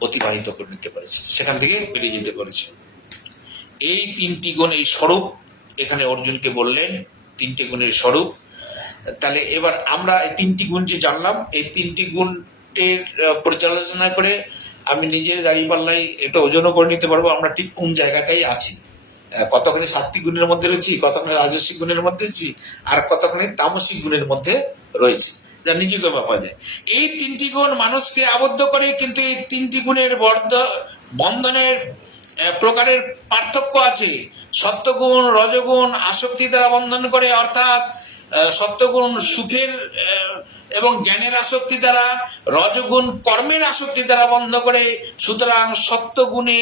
অতিবাহিত করে নিতে পেরেছে, সেখান থেকে বেরিয়ে যেতে পেরেছে। এই তিনটি গুণ, এই স্বরূপ এখানে অর্জুনকে বললেন, তিনটি গুণের স্বরূপ। তাহলে এবার আমরা এই তিনটি গুণ যে জানলাম, এই তিনটি গুণের পর্যালোচনা করে আমি নিজের দাঁড়িয়ে পাল্লাই এটা ওজনও করে নিতে পারবো আমরা ঠিক কোন জায়গাটাই আছি। কতখানি সাত্বিক গুণের মধ্যে রয়েছি, কতখানি রাজস্বিক গুণের মধ্যে রয়েছি, আর কতখানি তামসিক গুণের মধ্যে রয়েছি, এটা নিজেকে ভাবা যায়। এই তিনটি গুণ মানুষকে আবদ্ধ করে, কিন্তু এই তিনটি গুণের বন্ধনের প্রকারের পার্থক্য আছে। সত্যগুণ, রজগুণ আসক্তি দ্বারা বন্ধন করে, অর্থাৎ সত্যগুণ সুখের এবং জ্ঞানের আসক্তি দ্বারা, রজগুণ কর্মের আসক্তি দ্বারা বন্ধ করে। সুতরাং সত্যগুণে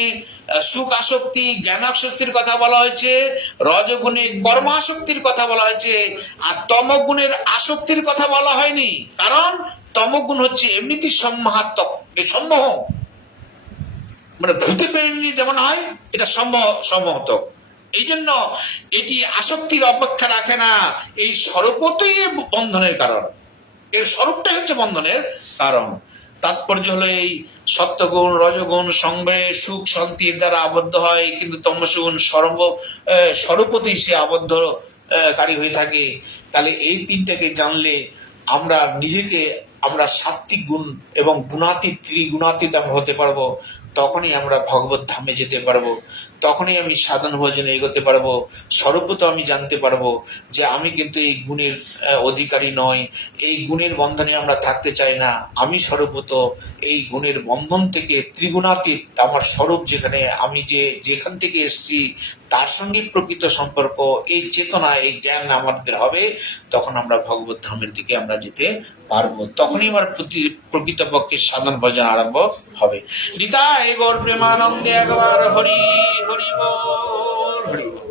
সুখ আসক্তি, জ্ঞান আসক্তির কথা বলা হয়েছে, রজগুণে কর্ম আসক্তির কথা বলা হয়েছে, আর তমগুণের আসক্তির কথা বলা হয়নি। কারণ তমগুণ হচ্ছে এমনিতেই সম্মোহাত্মক, এই সম্মোহ মানে ভূতে পেরেনি যেমন হয়, এটা সম্মোহতক। এই জন্য এটি আসক্তির অপেক্ষা রাখে না, এই স্বরূপতই বন্ধনের কারণ, এর স্বরূপটাই হচ্ছে বন্ধনের কারণ। তাৎপর্য হলো এই সত্যগুণ, রজগুণ সঙ্গে সুখ শান্তির দ্বারা আবদ্ধ হয়, কিন্তু তমসগুণ স্বরূপতেই সে আবদ্ধকারী হয়ে থাকে। তাহলে এই তিনটাকে জানলে আমরা নিজেকে, আমরা সাত্বিক গুণ এবং গুণাতীত, ত্রিগুণাতীত আমরা হতে পারবো। তখনই আমরা ভগবত ধামে যেতে পারবো, তখনই আমি সাধন ভজনে এগোতে পারবো। স্বরূপত আমি জানতে পারবো যে আমি কিন্তু এই গুণের অধিকারী নয়, এই গুণের বন্ধনে আমরা থাকতে চাই না। আমি স্বরূপত এই গুণের বন্ধন থেকে ত্রিগুণাতীত, আমার স্বরূপ যেখানে, আমি যেখান থেকে এসেছি তার সঙ্গে প্রকৃত সম্পর্ক, এই চেতনা, এই জ্ঞান আমাদের হবে। তখন আমরা ভগবত ধামের দিকে আমরা যেতে পারবো, তখনই আমার প্রকৃতপক্ষে সাধন ভজন আরম্ভ হবে। নিতাই গৌর প্রেমানন্দে একবার হরি হরি বল, হরি বল।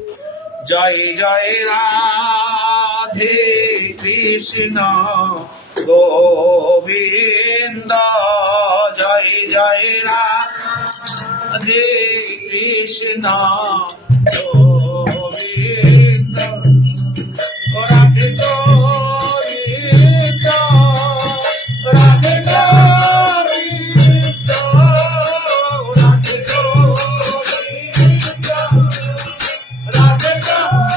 জয় জয় রাধে কৃষ্ণ গোবিন্দ, জয় জয় রাধে কৃষ্ণ গোবিন্দ, রাধে গোবিন্দ, রাধে গোবিন্দ, রাধে গোবিন্দ, রাধে গোবিন্দ।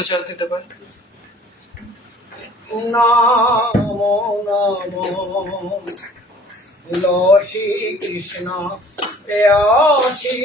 পরিচয় দিতে পারে? নামো নামো শ্রী কৃষ্ণ প্রেয়সী